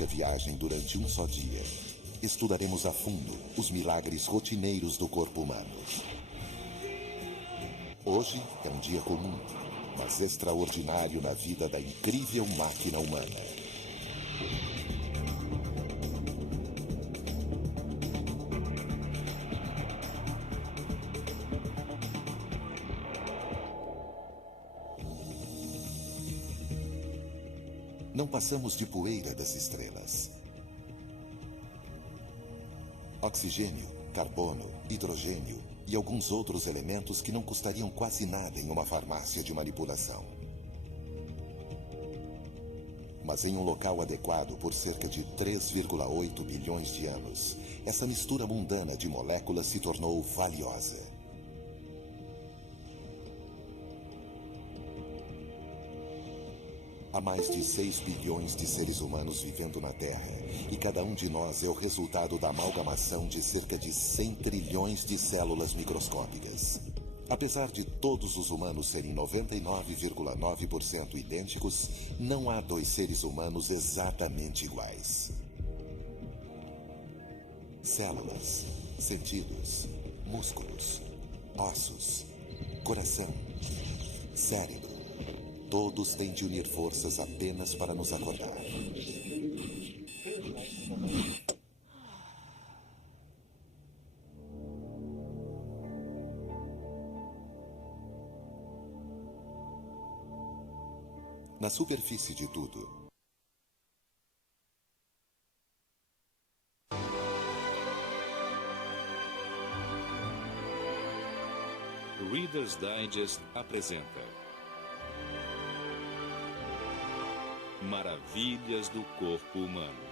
A viagem durante um só dia. Estudaremos a fundo os milagres rotineiros do corpo humano. Hoje é um dia comum, mas extraordinário na vida da incrível máquina humana. Não passamos de poeira das estrelas. Oxigênio, carbono, hidrogênio e alguns outros elementos que não custariam quase nada em uma farmácia de manipulação. Mas em um local adequado por cerca de 3,8 bilhões de anos, essa mistura mundana de moléculas se tornou valiosa. Há mais de 6 bilhões de seres humanos vivendo na Terra, e cada um de nós é o resultado da amalgamação de cerca de 100 trilhões de células microscópicas. Apesar de todos os humanos serem 99,9% idênticos, não há dois seres humanos exatamente iguais. Células, sentidos, músculos, ossos, coração, cérebro. Todos têm de unir forças apenas para nos acordar. Na superfície de tudo, Reader's Digest apresenta Maravilhas do Corpo Humano.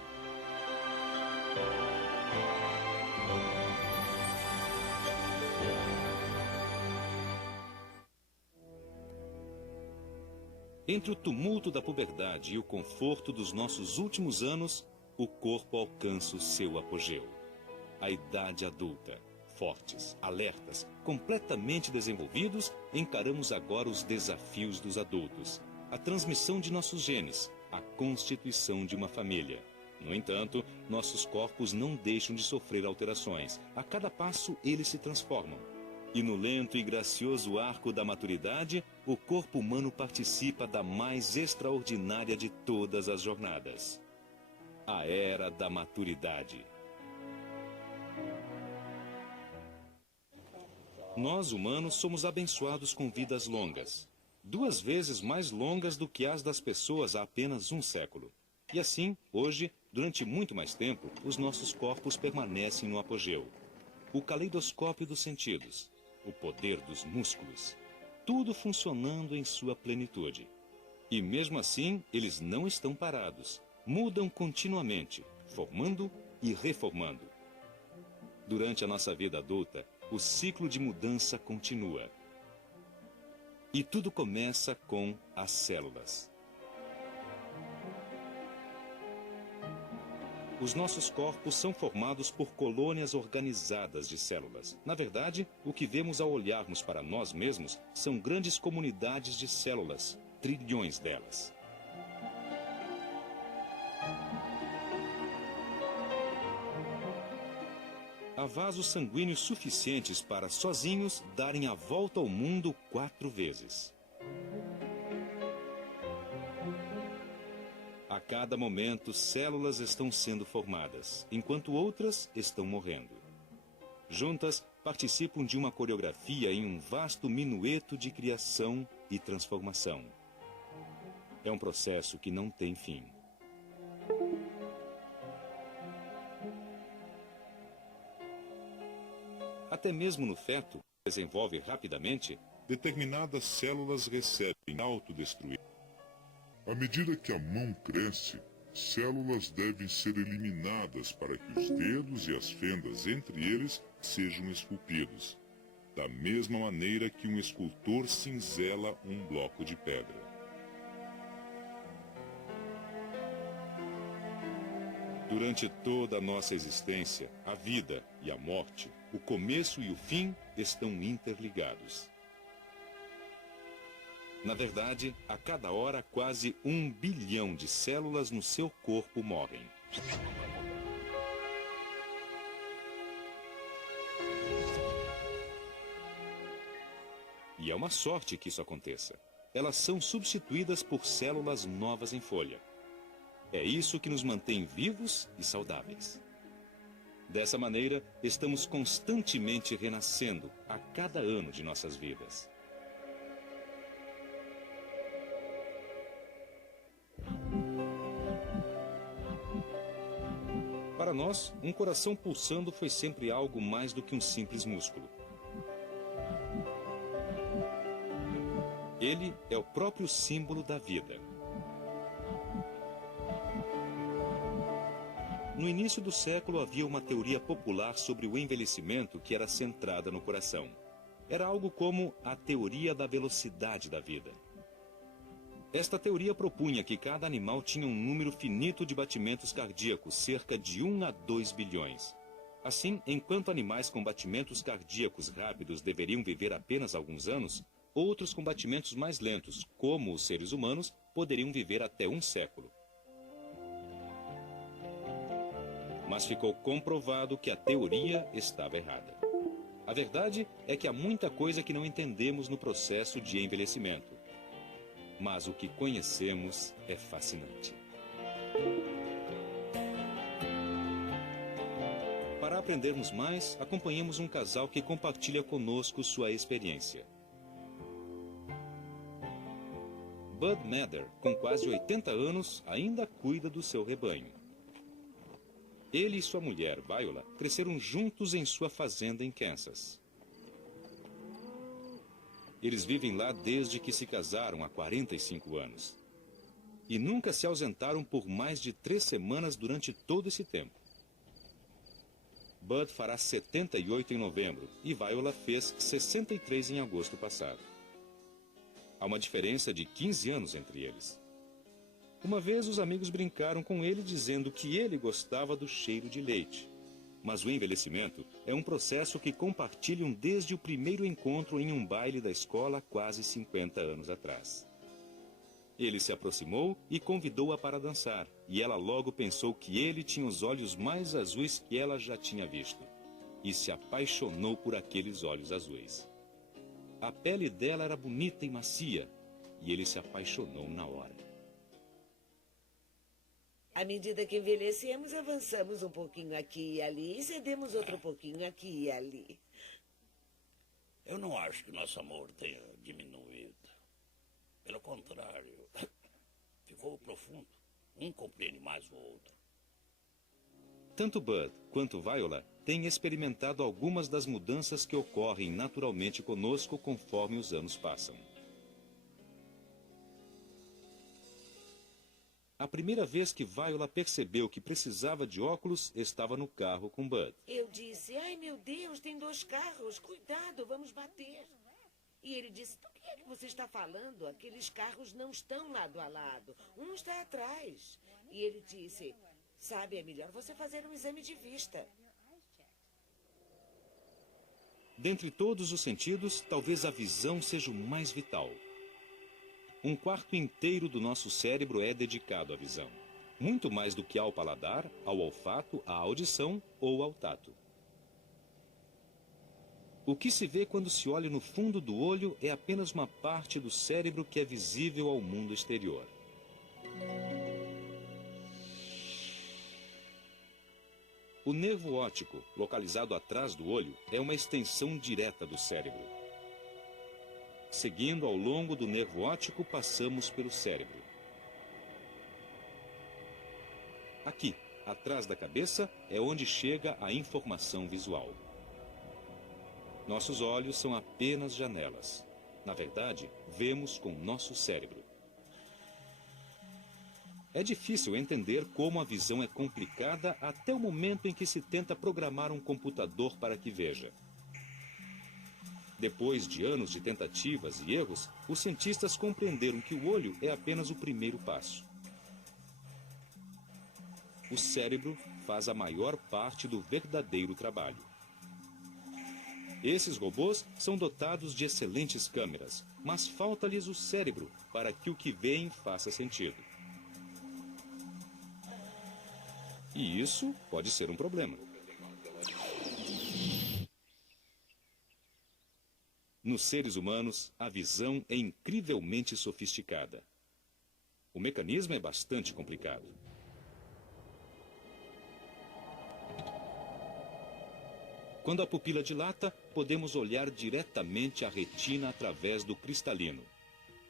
Entre o tumulto da puberdade e o conforto dos nossos últimos anos, o corpo alcança o seu apogeu. A idade adulta. Fortes, alertas, completamente desenvolvidos, encaramos agora os desafios dos adultos. A transmissão de nossos genes, a constituição de uma família. No entanto, nossos corpos não deixam de sofrer alterações. A cada passo, eles se transformam. E no lento e gracioso arco da maturidade, o corpo humano participa da mais extraordinária de todas as jornadas. A Era da Maturidade. Nós, humanos, somos abençoados com vidas longas. 2 vezes mais longas do que as das pessoas há apenas um século. E assim, hoje, durante muito mais tempo, os nossos corpos permanecem no apogeu. O caleidoscópio dos sentidos, o poder dos músculos, tudo funcionando em sua plenitude. E mesmo assim, eles não estão parados, mudam continuamente, formando e reformando. Durante a nossa vida adulta, o ciclo de mudança continua. E tudo começa com as células. Os nossos corpos são formados por colônias organizadas de células. Na verdade, o que vemos ao olharmos para nós mesmos são grandes comunidades de células, trilhões delas. Há vasos sanguíneos suficientes para, sozinhos, darem a volta ao mundo 4 vezes. A cada momento, células estão sendo formadas, enquanto outras estão morrendo. Juntas, participam de uma coreografia em um vasto minueto de criação e transformação. É um processo que não tem fim. Até mesmo no feto, que desenvolve rapidamente, determinadas células recebem autodestruir. À medida que a mão cresce, células devem ser eliminadas para que os dedos e as fendas entre eles sejam esculpidos, da mesma maneira que um escultor cinzela um bloco de pedra. Durante toda a nossa existência, a vida e a morte, o começo e o fim estão interligados. Na verdade, a cada hora, quase 1 bilhão de células no seu corpo morrem. E é uma sorte que isso aconteça. Elas são substituídas por células novas em folha. É isso que nos mantém vivos e saudáveis. Dessa maneira, estamos constantemente renascendo a cada ano de nossas vidas. Para nós, um coração pulsando foi sempre algo mais do que um simples músculo. Ele é o próprio símbolo da vida. No início do século havia uma teoria popular sobre o envelhecimento que era centrada no coração. Era algo como a teoria da velocidade da vida. Esta teoria propunha que cada animal tinha um número finito de batimentos cardíacos, cerca de 1 a 2 bilhões. Assim, enquanto animais com batimentos cardíacos rápidos deveriam viver apenas alguns anos, outros com batimentos mais lentos, como os seres humanos, poderiam viver até 1 século. Mas ficou comprovado que a teoria estava errada. A verdade é que há muita coisa que não entendemos no processo de envelhecimento. Mas o que conhecemos é fascinante. Para aprendermos mais, acompanhemos um casal que compartilha conosco sua experiência. Bud Mather, com quase 80 anos, ainda cuida do seu rebanho. Ele e sua mulher, Viola, cresceram juntos em sua fazenda em Kansas. Eles vivem lá desde que se casaram há 45 anos. E nunca se ausentaram por mais de 3 semanas durante todo esse tempo. Bud fará 78 em novembro e Viola fez 63 em agosto passado. Há uma diferença de 15 anos entre eles. Uma vez os amigos brincaram com ele dizendo que ele gostava do cheiro de leite. Mas o envelhecimento é um processo que compartilham desde o primeiro encontro em um baile da escola quase 50 anos atrás. Ele se aproximou e convidou-a para dançar, e ela logo pensou que ele tinha os olhos mais azuis que ela já tinha visto, e se apaixonou por aqueles olhos azuis. A pele dela era bonita e macia, e ele se apaixonou na hora. À medida que envelhecemos, avançamos um pouquinho aqui e ali e cedemos outro pouquinho aqui e ali. Eu não acho que nosso amor tenha diminuído. Pelo contrário, ficou profundo. Um compreende mais o outro. Tanto Bud quanto Viola têm experimentado algumas das mudanças que ocorrem naturalmente conosco conforme os anos passam. A primeira vez que Viola percebeu que precisava de óculos estava no carro com Bud. Eu disse, ai meu Deus, tem 2 carros, cuidado, vamos bater. E ele disse, do que é que você está falando? Aqueles carros não estão lado a lado, um está atrás. E ele disse, sabe, é melhor você fazer um exame de vista. Dentre todos os sentidos, talvez a visão seja o mais vital. 1/4 inteiro do nosso cérebro é dedicado à visão. Muito mais do que ao paladar, ao olfato, à audição ou ao tato. O que se vê quando se olha no fundo do olho é apenas uma parte do cérebro que é visível ao mundo exterior. O nervo óptico, localizado atrás do olho, é uma extensão direta do cérebro. Seguindo ao longo do nervo óptico, passamos pelo cérebro. Aqui, atrás da cabeça, é onde chega a informação visual. Nossos olhos são apenas janelas. Na verdade, vemos com nosso cérebro. É difícil entender como a visão é complicada até o momento em que se tenta programar um computador para que veja. Depois de anos de tentativas e erros, os cientistas compreenderam que o olho é apenas o primeiro passo. O cérebro faz a maior parte do verdadeiro trabalho. Esses robôs são dotados de excelentes câmeras, mas falta-lhes o cérebro para que o que veem faça sentido. E isso pode ser um problema. Nos seres humanos, a visão é incrivelmente sofisticada. O mecanismo é bastante complicado. Quando a pupila dilata, podemos olhar diretamente a retina através do cristalino.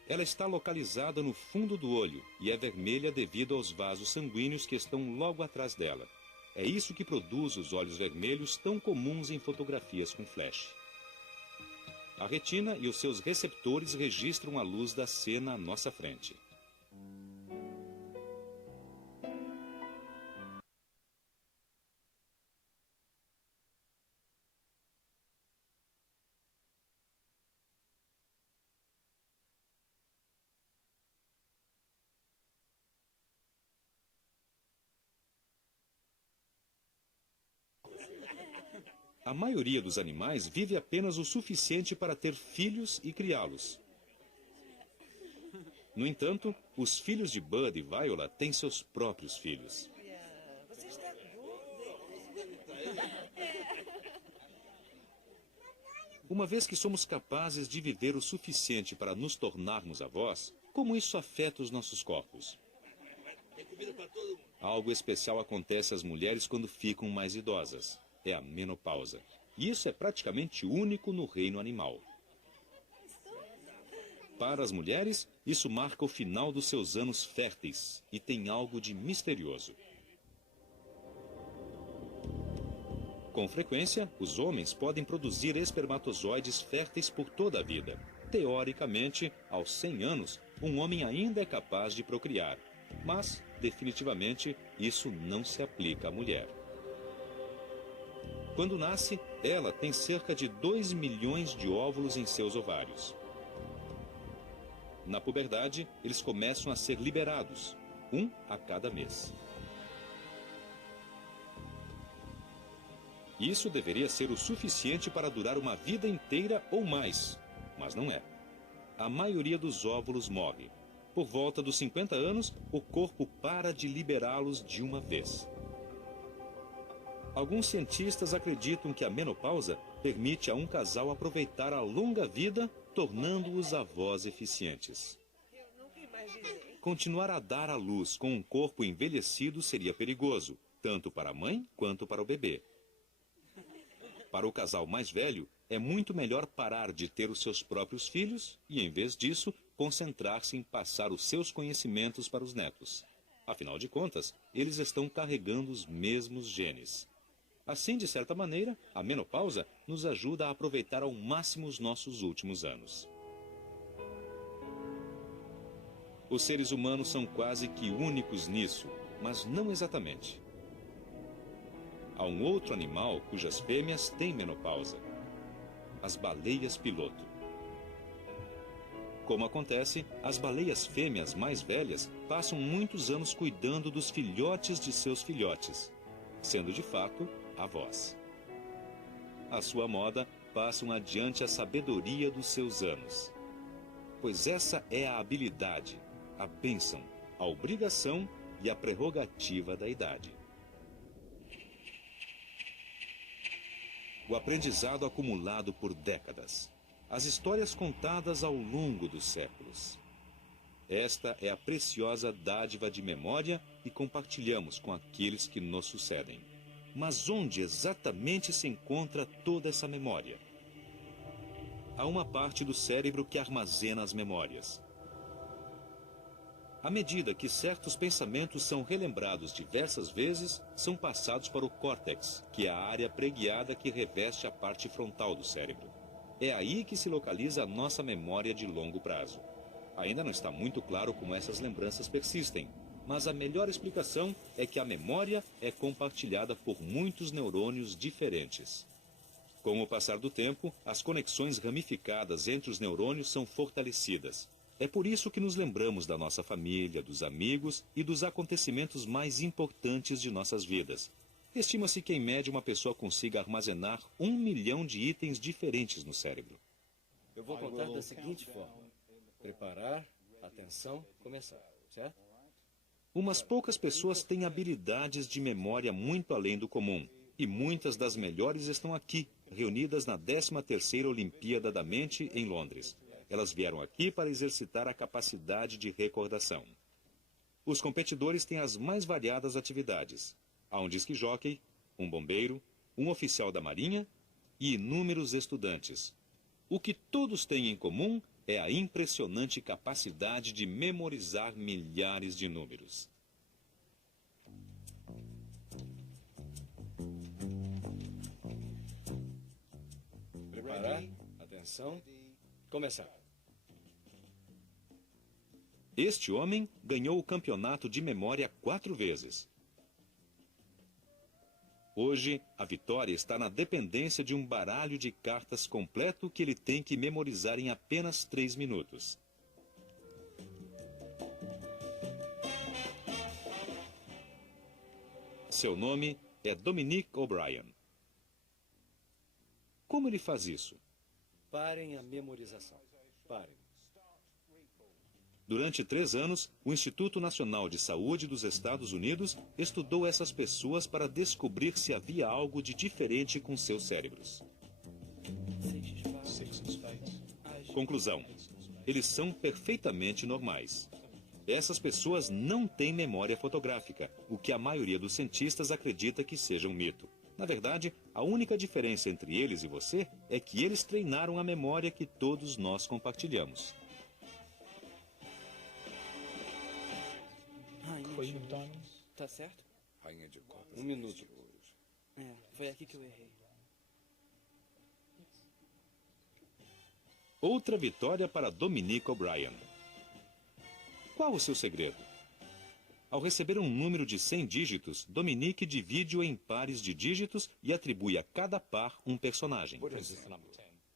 Ela está localizada no fundo do olho e é vermelha devido aos vasos sanguíneos que estão logo atrás dela. É isso que produz os olhos vermelhos tão comuns em fotografias com flash. A retina e os seus receptores registram a luz da cena à nossa frente. A maioria dos animais vive apenas o suficiente para ter filhos e criá-los. No entanto, os filhos de Bud e Viola têm seus próprios filhos. Você está Uma vez que somos capazes de viver o suficiente para nos tornarmos avós, como isso afeta os nossos corpos? Algo especial acontece às mulheres quando ficam mais idosas. É a menopausa. E isso é praticamente único no reino animal. Para as mulheres, isso marca o final dos seus anos férteis e tem algo de misterioso. Com frequência, os homens podem produzir espermatozoides férteis por toda a vida. Teoricamente, aos 100 anos, um homem ainda é capaz de procriar. Mas, definitivamente, isso não se aplica à mulher. Quando nasce, ela tem cerca de 2 milhões de óvulos em seus ovários. Na puberdade, eles começam a ser liberados, um a cada mês. Isso deveria ser o suficiente para durar uma vida inteira ou mais, mas não é. A maioria dos óvulos morre. Por volta dos 50 anos, o corpo para de liberá-los de uma vez. Alguns cientistas acreditam que a menopausa permite a um casal aproveitar a longa vida, tornando-os avós eficientes. Continuar a dar à luz com um corpo envelhecido seria perigoso, tanto para a mãe quanto para o bebê. Para o casal mais velho, é muito melhor parar de ter os seus próprios filhos e, em vez disso, concentrar-se em passar os seus conhecimentos para os netos. Afinal de contas, eles estão carregando os mesmos genes. Assim, de certa maneira, a menopausa nos ajuda a aproveitar ao máximo os nossos últimos anos. Os seres humanos são quase que únicos nisso, mas não exatamente. Há um outro animal cujas fêmeas têm menopausa: as baleias piloto. Como acontece, as baleias fêmeas mais velhas passam muitos anos cuidando dos filhotes de seus filhotes, sendo de fato avós. À sua moda, passam adiante a sabedoria dos seus anos. Pois essa é a habilidade, a bênção, a obrigação e a prerrogativa da idade. O aprendizado acumulado por décadas. As histórias contadas ao longo dos séculos. Esta é a preciosa dádiva de memória e compartilhamos com aqueles que nos sucedem. Mas onde exatamente se encontra toda essa memória? Há uma parte do cérebro que armazena as memórias. À medida que certos pensamentos são relembrados diversas vezes, são passados para o córtex, que é a área preguiada que reveste a parte frontal do cérebro. É aí que se localiza a nossa memória de longo prazo. Ainda não está muito claro como essas lembranças persistem, mas a melhor explicação é que a memória é compartilhada por muitos neurônios diferentes. Com o passar do tempo, as conexões ramificadas entre os neurônios são fortalecidas. É por isso que nos lembramos da nossa família, dos amigos e dos acontecimentos mais importantes de nossas vidas. Estima-se que, em média, uma pessoa consiga armazenar 1 milhão de itens diferentes no cérebro. Eu vou contar da seguinte forma. Preparar, atenção, começar, certo? Umas poucas pessoas têm habilidades de memória muito além do comum, e muitas das melhores estão aqui, reunidas na 13ª Olimpíada da Mente, em Londres. Elas vieram aqui para exercitar a capacidade de recordação. Os competidores têm as mais variadas atividades. Há um disque-jóquei, um bombeiro, um oficial da Marinha e inúmeros estudantes. O que todos têm em comum é a impressionante capacidade de memorizar milhares de números. Preparar, atenção, começar. Este homem ganhou o campeonato de memória 4 vezes. Hoje, a vitória está na dependência de um baralho de cartas completo que ele tem que memorizar em apenas 3 minutos. Seu nome é Dominic O'Brien. Como ele faz isso? Parem a memorização. Parem. Durante 3 anos, o Instituto Nacional de Saúde dos Estados Unidos estudou essas pessoas para descobrir se havia algo de diferente com seus cérebros. Conclusão: eles são perfeitamente normais. Essas pessoas não têm memória fotográfica, o que a maioria dos cientistas acredita que seja um mito. Na verdade, a única diferença entre eles e você é que eles treinaram a memória que todos nós compartilhamos. Foi McDonald's. Tá certo? Rainha de copas. 1 minuto. É, foi aqui que eu errei. Outra vitória para Dominic O'Brien. Qual o seu segredo? Ao receber um número de 100 dígitos, Dominic divide-o em pares de dígitos e atribui a cada par um personagem. Por exemplo,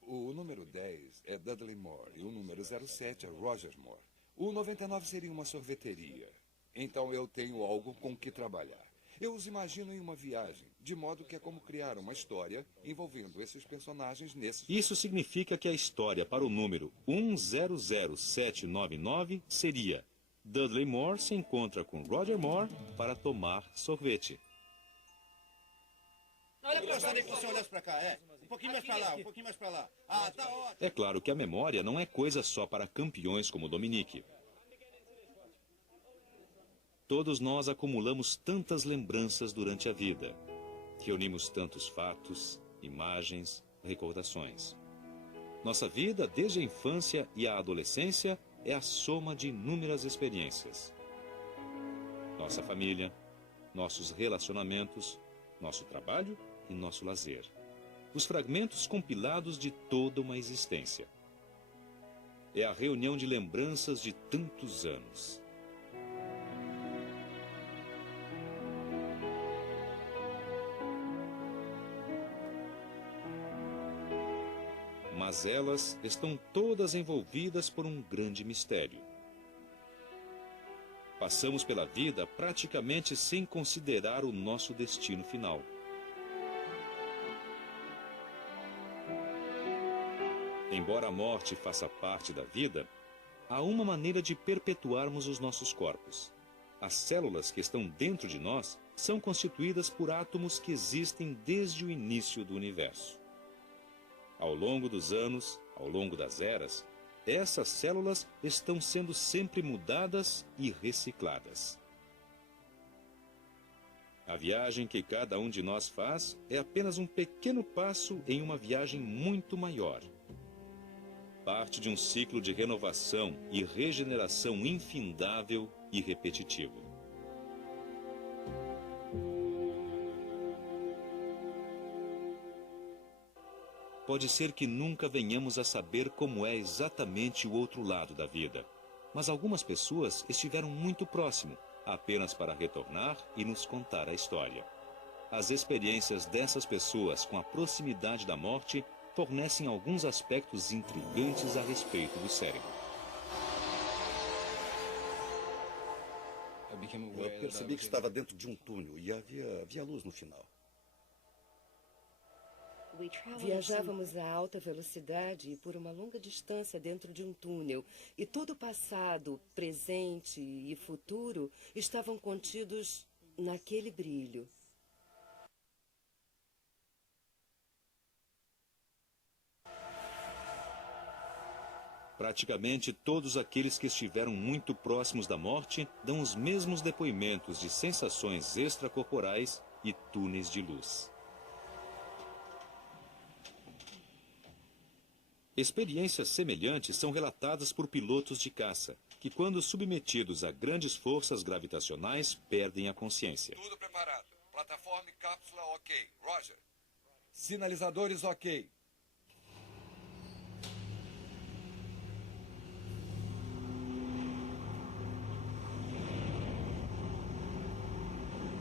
o número 10 é Dudley Moore e o número 07 é Roger Moore. O 99 seria uma sorveteria. Então eu tenho algo com que trabalhar. Eu os imagino em uma viagem, de modo que é como criar uma história envolvendo esses personagens nesses... Isso significa que a história para o número 100799 seria: Dudley Moore se encontra com Roger Moore para tomar sorvete. Olha, eu gostaria que você olhasse pra cá, Um pouquinho mais pra lá, um pouquinho mais pra lá. Ah, tá ótimo. É claro que a memória não é coisa só para campeões como Dominique. Todos nós acumulamos tantas lembranças durante a vida. Reunimos tantos fatos, imagens, recordações. Nossa vida, desde a infância e a adolescência, é a soma de inúmeras experiências. Nossa família, nossos relacionamentos, nosso trabalho e nosso lazer. Os fragmentos compilados de toda uma existência. É a reunião de lembranças de tantos anos. Mas elas estão todas envolvidas por um grande mistério. Passamos pela vida praticamente sem considerar o nosso destino final. Embora a morte faça parte da vida, há uma maneira de perpetuarmos os nossos corpos. As células que estão dentro de nós são constituídas por átomos que existem desde o início do universo. Ao longo dos anos, ao longo das eras, essas células estão sendo sempre mudadas e recicladas. A viagem que cada um de nós faz é apenas um pequeno passo em uma viagem muito maior. Parte de um ciclo de renovação e regeneração infindável e repetitivo. Pode ser que nunca venhamos a saber como é exatamente o outro lado da vida, mas algumas pessoas estiveram muito próximo, apenas para retornar e nos contar a história. As experiências dessas pessoas com a proximidade da morte fornecem alguns aspectos intrigantes a respeito do cérebro. Eu percebi que estava dentro de um túnel e havia luz no final. Viajávamos a alta velocidade e por uma longa distância dentro de um túnel. E todo o passado, presente e futuro estavam contidos naquele brilho. Praticamente todos aqueles que estiveram muito próximos da morte dão os mesmos depoimentos de sensações extracorporais e túneis de luz. Experiências semelhantes são relatadas por pilotos de caça, que quando submetidos a grandes forças gravitacionais perdem a consciência. Tudo preparado. Plataforma e cápsula ok. Roger. Sinalizadores ok.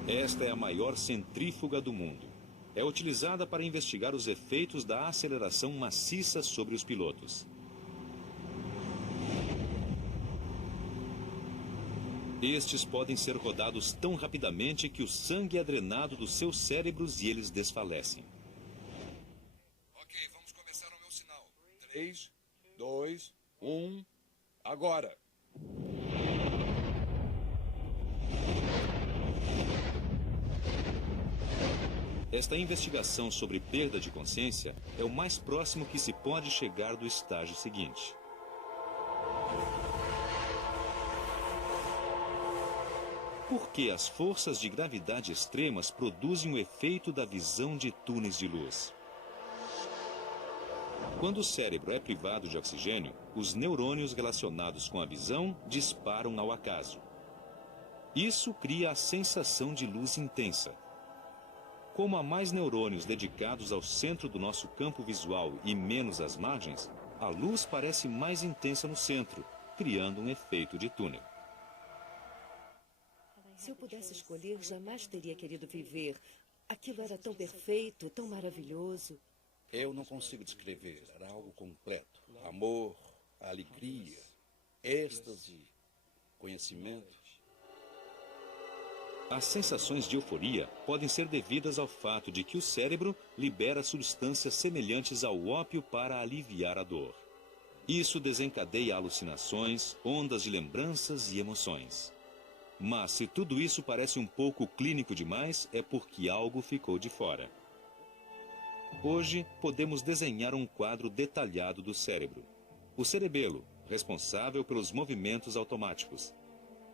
Esta é a maior centrífuga do mundo. É utilizada para investigar os efeitos da aceleração maciça sobre os pilotos. Estes podem ser rodados tão rapidamente que o sangue é drenado dos seus cérebros e eles desfalecem. Ok, vamos começar o meu sinal. 3, 2, 1, agora! Esta investigação sobre perda de consciência é o mais próximo que se pode chegar do estágio seguinte. Por que as forças de gravidade extremas produzem o efeito da visão de túneis de luz? Quando o cérebro é privado de oxigênio, os neurônios relacionados com a visão disparam ao acaso. Isso cria a sensação de luz intensa. Como há mais neurônios dedicados ao centro do nosso campo visual e menos às margens, a luz parece mais intensa no centro, criando um efeito de túnel. Se eu pudesse escolher, jamais teria querido viver. Aquilo era tão perfeito, tão maravilhoso. Eu não consigo descrever. Era algo completo. Amor, alegria, êxtase, conhecimento. As sensações de euforia podem ser devidas ao fato de que o cérebro libera substâncias semelhantes ao ópio para aliviar a dor. Isso desencadeia alucinações, ondas de lembranças e emoções. Mas se tudo isso parece um pouco clínico demais, é porque algo ficou de fora. Hoje, podemos desenhar um quadro detalhado do cérebro. O cerebelo, responsável pelos movimentos automáticos.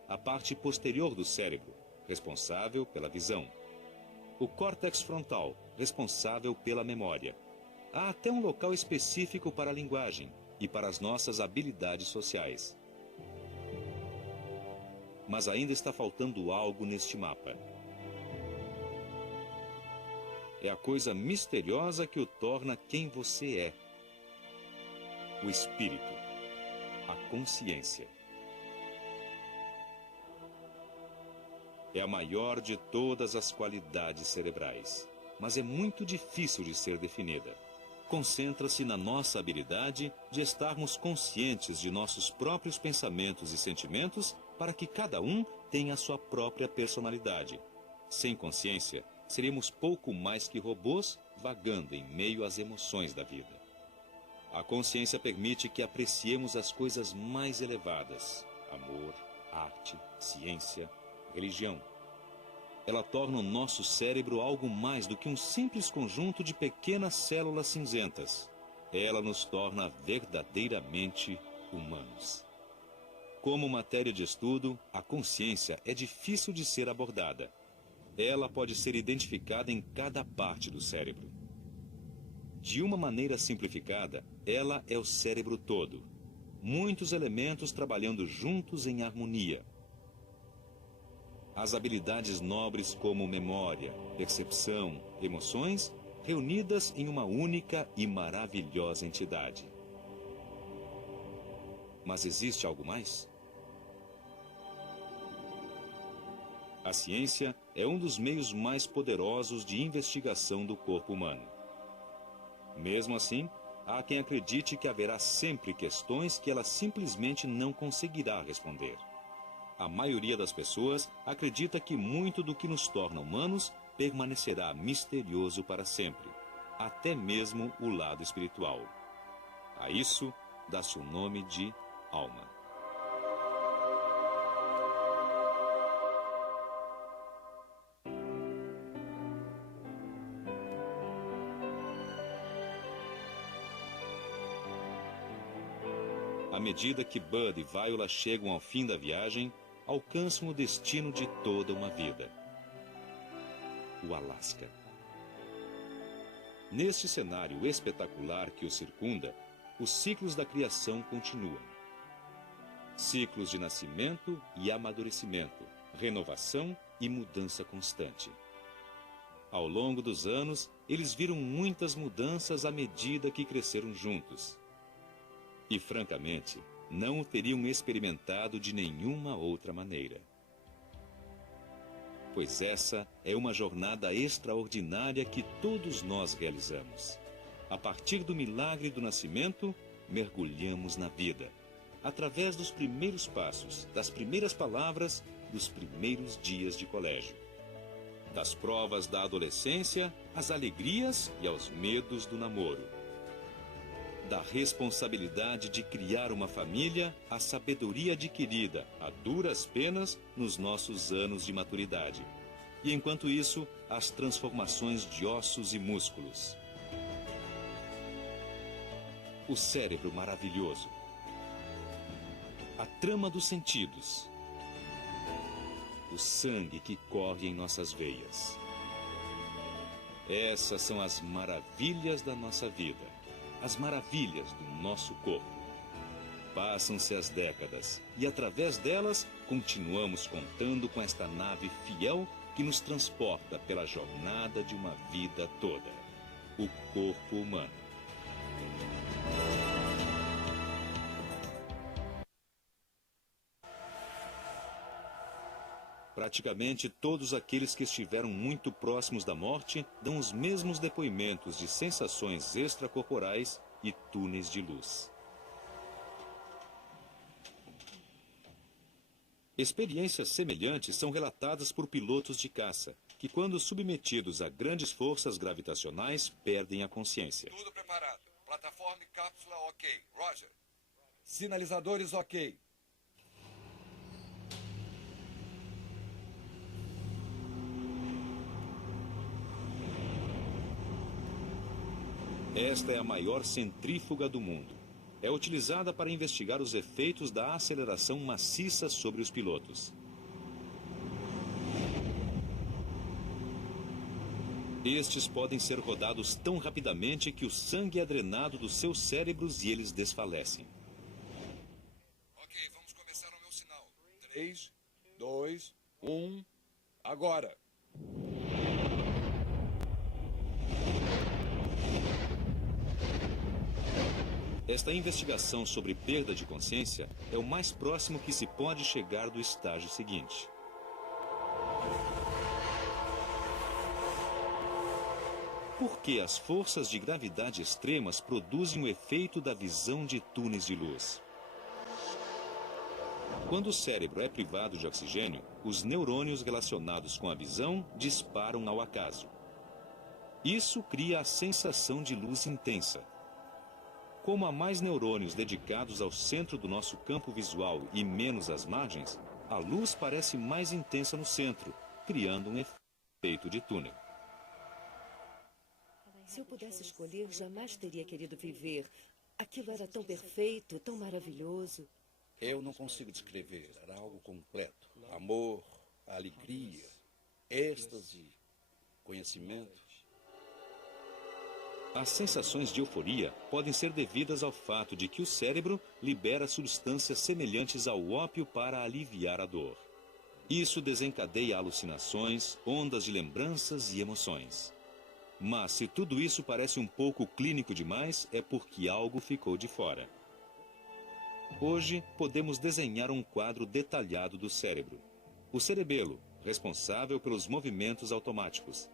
A parte posterior do cérebro, responsável pela visão. O córtex frontal, responsável pela memória. Há até um local específico para a linguagem e para as nossas habilidades sociais. Mas ainda está faltando algo neste mapa. É a coisa misteriosa que o torna quem você é. O espírito, a consciência. É a maior de todas as qualidades cerebrais, mas é muito difícil de ser definida. Concentra-se na nossa habilidade de estarmos conscientes de nossos próprios pensamentos e sentimentos para que cada um tenha a sua própria personalidade. Sem consciência, seríamos pouco mais que robôs vagando em meio às emoções da vida. A consciência permite que apreciemos as coisas mais elevadas: amor, arte, ciência, religião. Ela torna o nosso cérebro algo mais do que um simples conjunto de pequenas células cinzentas. Ela nos torna verdadeiramente humanos. Como matéria de estudo, a consciência é difícil de ser abordada. Ela pode ser identificada em cada parte do cérebro. De uma maneira simplificada, ela é o cérebro todo. Muitos elementos trabalhando juntos em harmonia. As habilidades nobres como memória, percepção, emoções, reunidas em uma única e maravilhosa entidade. Mas existe algo mais? A ciência é um dos meios mais poderosos de investigação do corpo humano. Mesmo assim, há quem acredite que haverá sempre questões que ela simplesmente não conseguirá responder. A maioria das pessoas acredita que muito do que nos torna humanos permanecerá misterioso para sempre, até mesmo o lado espiritual. A isso dá-se o nome de alma. À medida que Bud e Viola chegam ao fim da viagem, alcançam o destino de toda uma vida: o Alasca. Neste cenário espetacular que o circunda, os ciclos da criação continuam. Ciclos de nascimento e amadurecimento, renovação e mudança constante. Ao longo dos anos, eles viram muitas mudanças à medida que cresceram juntos. E, francamente, não o teriam experimentado de nenhuma outra maneira. Pois essa é uma jornada extraordinária que todos nós realizamos. A partir do milagre do nascimento, mergulhamos na vida, através dos primeiros passos, das primeiras palavras, dos primeiros dias de colégio. Das provas da adolescência, às alegrias e aos medos do namoro. Da responsabilidade de criar uma família à sabedoria adquirida a duras penas nos nossos anos de maturidade. E enquanto isso, as transformações de ossos e músculos. O cérebro maravilhoso. A trama dos sentidos. O sangue que corre em nossas veias. Essas são as maravilhas da nossa vida. As maravilhas do nosso corpo. Passam-se as décadas e, através delas, continuamos contando com esta nave fiel que nos transporta pela jornada de uma vida toda: o corpo humano. Praticamente todos aqueles que estiveram muito próximos da morte dão os mesmos depoimentos de sensações extracorporais e túneis de luz. Experiências semelhantes são relatadas por pilotos de caça, que, quando submetidos a grandes forças gravitacionais, perdem a consciência. Tudo preparado. Plataforma e cápsula ok. Roger. Sinalizadores ok. Esta é a maior centrífuga do mundo. É utilizada para investigar os efeitos da aceleração maciça sobre os pilotos. Estes podem ser rodados tão rapidamente que o sangue é drenado dos seus cérebros e eles desfalecem. Ok, vamos começar o meu sinal. 3, 2, 1, agora! Esta investigação sobre perda de consciência é o mais próximo que se pode chegar do estágio seguinte. Por que as forças de gravidade extremas produzem o efeito da visão de túneis de luz? Quando o cérebro é privado de oxigênio, os neurônios relacionados com a visão disparam ao acaso. Isso cria a sensação de luz intensa. Como há mais neurônios dedicados ao centro do nosso campo visual e menos às margens, a luz parece mais intensa no centro, criando um efeito de túnel. Se eu pudesse escolher, jamais teria querido viver. Aquilo era tão perfeito, tão maravilhoso. Eu não consigo descrever. Era algo completo. Amor, alegria, êxtase, conhecimento. As sensações de euforia podem ser devidas ao fato de que o cérebro libera substâncias semelhantes ao ópio para aliviar a dor. Isso desencadeia alucinações, ondas de lembranças e emoções. Mas se tudo isso parece um pouco clínico demais, é porque algo ficou de fora. Hoje, podemos desenhar um quadro detalhado do cérebro. O cerebelo, responsável pelos movimentos automáticos.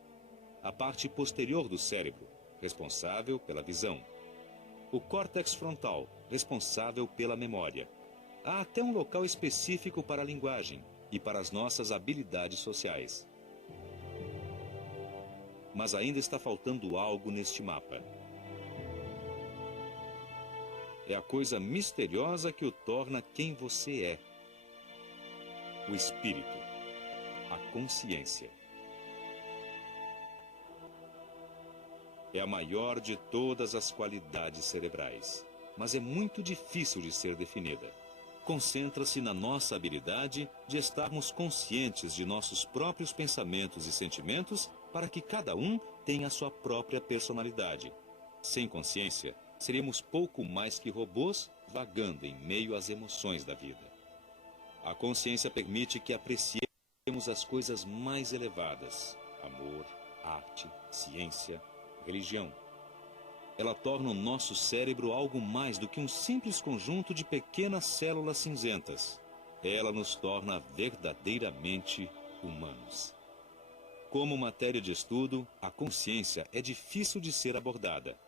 A parte posterior do cérebro, responsável pela visão. O córtex frontal, responsável pela memória. há até um local específico para a linguagem e para as nossas habilidades sociais. Mas ainda está faltando algo neste mapa. É a coisa misteriosa que o torna quem você é. O espírito, a consciência. É a maior de todas as qualidades cerebrais, mas é muito difícil de ser definida. Concentra-se na nossa habilidade de estarmos conscientes de nossos próprios pensamentos e sentimentos para que cada um tenha a sua própria personalidade. Sem consciência, seríamos pouco mais que robôs vagando em meio às emoções da vida. A consciência permite que apreciemos as coisas mais elevadas: amor, arte, ciência, religião. Ela torna o nosso cérebro algo mais do que um simples conjunto de pequenas células cinzentas. Ela nos torna verdadeiramente humanos. Como matéria de estudo, a consciência é difícil de ser abordada.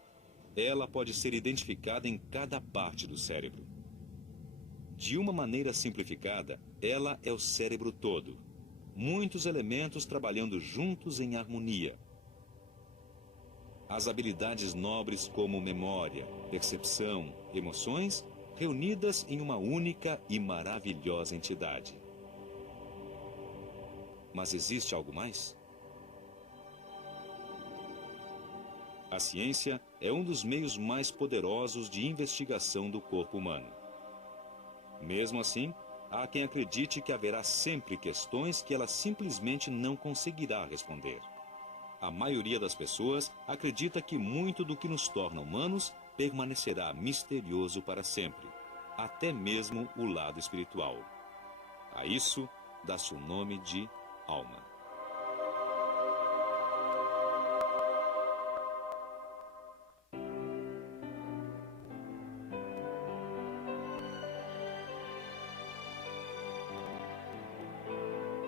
Ela pode ser identificada em cada parte do cérebro. De uma maneira simplificada, ela é o cérebro todo. Muitos elementos trabalhando juntos em harmonia. As habilidades nobres como memória, percepção, emoções, reunidas em uma única e maravilhosa entidade. Mas existe algo mais? A ciência é um dos meios mais poderosos de investigação do corpo humano. Mesmo assim, há quem acredite que haverá sempre questões que ela simplesmente não conseguirá responder. A maioria das pessoas acredita que muito do que nos torna humanos permanecerá misterioso para sempre, até mesmo o lado espiritual. A isso dá-se o nome de alma.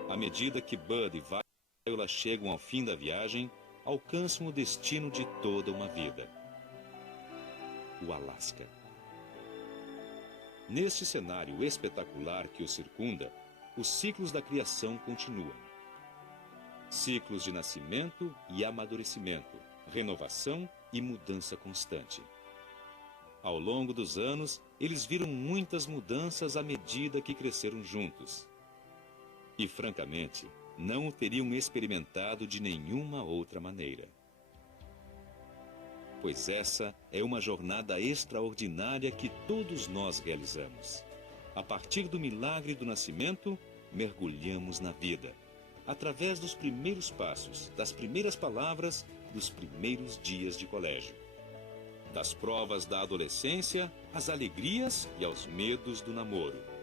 À medida que Bud e Viola chegam ao fim da viagem, alcançam o destino de toda uma vida: o Alasca. Neste cenário espetacular que o circunda, os ciclos da criação continuam. Ciclos de nascimento e amadurecimento, renovação e mudança constante. Ao longo dos anos, eles viram muitas mudanças à medida que cresceram juntos. E, francamente, não o teriam experimentado de nenhuma outra maneira. Pois essa é uma jornada extraordinária que todos nós realizamos. A partir do milagre do nascimento, mergulhamos na vida, através dos primeiros passos, das primeiras palavras, dos primeiros dias de colégio. Das provas da adolescência, às alegrias e aos medos do namoro.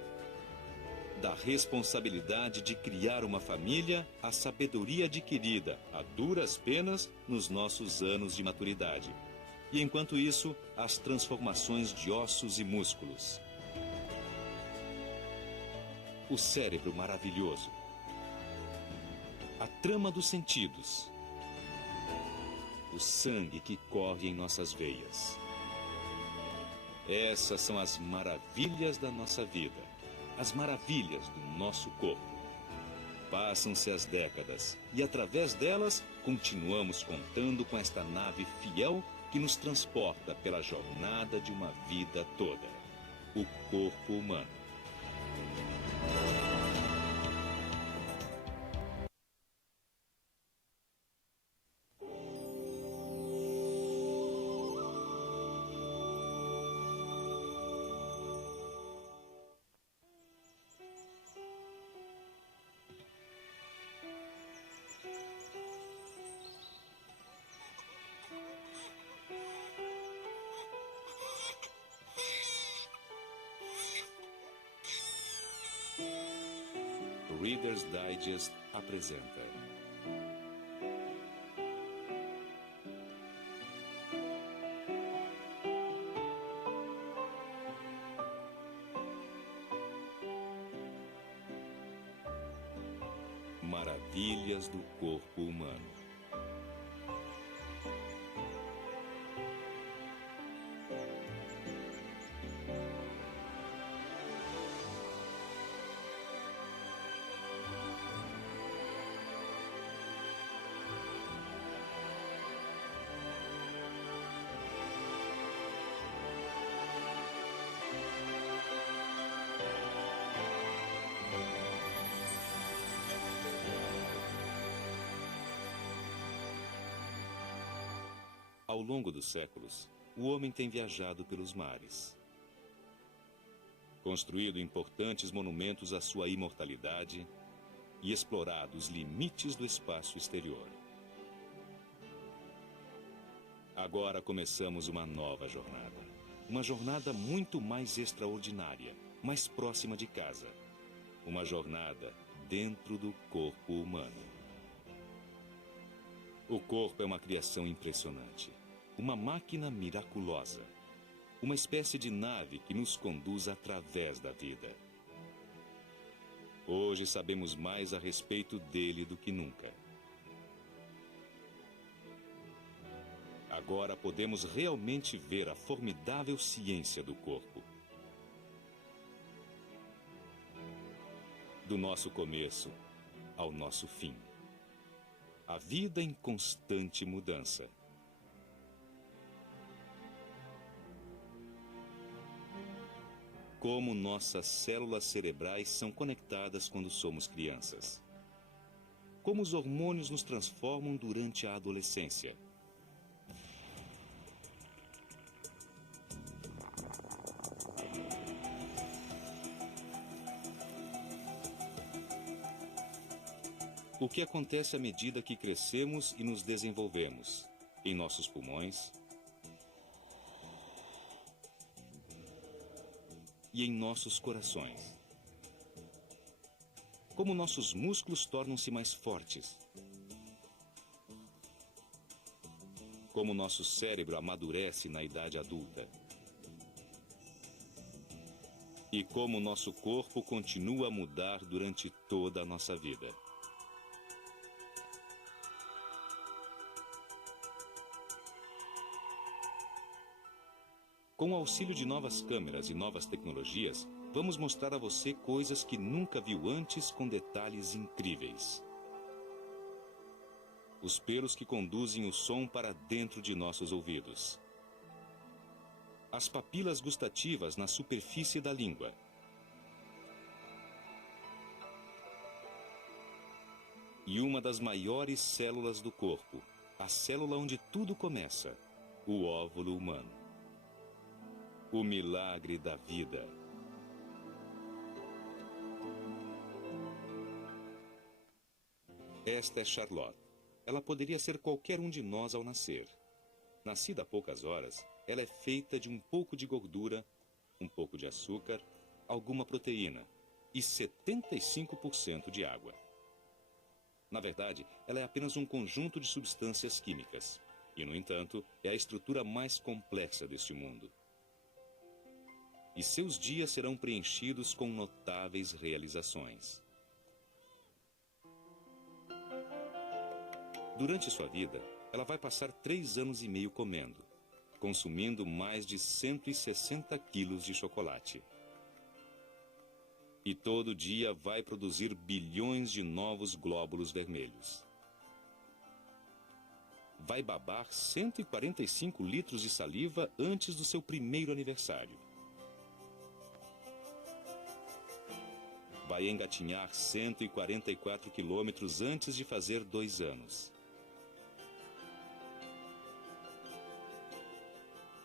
Da responsabilidade de criar uma família à sabedoria adquirida a duras penas nos nossos anos de maturidade. E enquanto isso, as transformações de ossos e músculos. O cérebro maravilhoso. A trama dos sentidos. O sangue que corre em nossas veias. Essas são as maravilhas da nossa vida. As maravilhas do nosso corpo. Passam-se as décadas e, através delas, continuamos contando com esta nave fiel que nos transporta pela jornada de uma vida toda: o corpo humano. Reader's Digest apresenta Maravilhas do Corpo Humano. Ao longo dos séculos, o homem tem viajado pelos mares, construído importantes monumentos à sua imortalidade e explorado os limites do espaço exterior. Agora começamos uma nova jornada. Uma jornada muito mais extraordinária, mais próxima de casa. Uma jornada dentro do corpo humano. O corpo é uma criação impressionante. Uma máquina miraculosa. Uma espécie de nave que nos conduz através da vida. Hoje sabemos mais a respeito dele do que nunca. Agora podemos realmente ver a formidável ciência do corpo. Do nosso começo ao nosso fim. A vida em constante mudança. Como nossas células cerebrais são conectadas quando somos crianças. Como os hormônios nos transformam durante a adolescência. O que acontece à medida que crescemos e nos desenvolvemos em nossos pulmões e em nossos corações. Como nossos músculos tornam-se mais fortes. Como nosso cérebro amadurece na idade adulta. E como nosso corpo continua a mudar durante toda a nossa vida. Com o auxílio de novas câmeras e novas tecnologias, vamos mostrar a você coisas que nunca viu antes com detalhes incríveis. Os pelos que conduzem o som para dentro de nossos ouvidos. As papilas gustativas na superfície da língua. E uma das maiores células do corpo, a célula onde tudo começa, o óvulo humano. O milagre da vida. Esta é Charlotte. Ela poderia ser qualquer um de nós ao nascer. Nascida há poucas horas, ela é feita de um pouco de gordura, um pouco de açúcar, alguma proteína e 75% de água. Na verdade, ela é apenas um conjunto de substâncias químicas. E, no entanto, é a estrutura mais complexa deste mundo. E seus dias serão preenchidos com notáveis realizações. Durante sua vida, ela vai passar 3 anos e meio comendo, consumindo mais de 160 quilos de chocolate. E todo dia vai produzir bilhões de novos glóbulos vermelhos. Vai babar 145 litros de saliva antes do seu primeiro aniversário. Vai engatinhar 144 quilômetros antes de fazer 2 anos.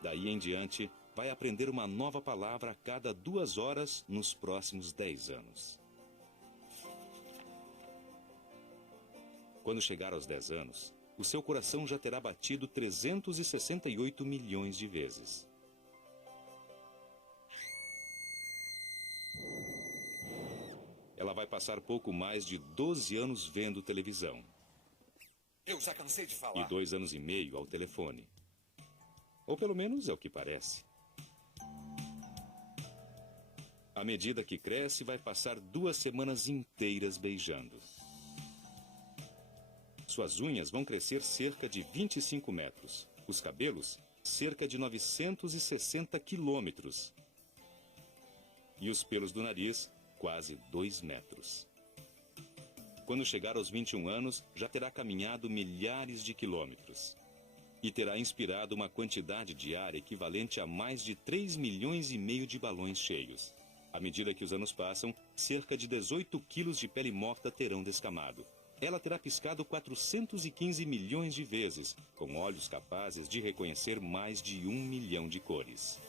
Daí em diante, vai aprender uma nova palavra a cada 2 horas nos próximos 10 anos. Quando chegar aos 10 anos, o seu coração já terá batido 368 milhões de vezes. Ela vai passar pouco mais de 12 anos vendo televisão. Eu já cansei de falar. E 2 anos e meio ao telefone. Ou pelo menos é o que parece. À medida que cresce, vai passar 2 semanas inteiras beijando. Suas unhas vão crescer cerca de 25 metros. Os cabelos, cerca de 960 quilômetros. E os pelos do nariz, quase 2 metros. Quando chegar aos 21 anos, já terá caminhado milhares de quilômetros. E terá inspirado uma quantidade de ar equivalente a mais de 3 milhões e meio de balões cheios. À medida que os anos passam, cerca de 18 quilos de pele morta terão descamado. ela terá piscado 415 milhões de vezes, com olhos capazes de reconhecer mais de 1 milhão de cores.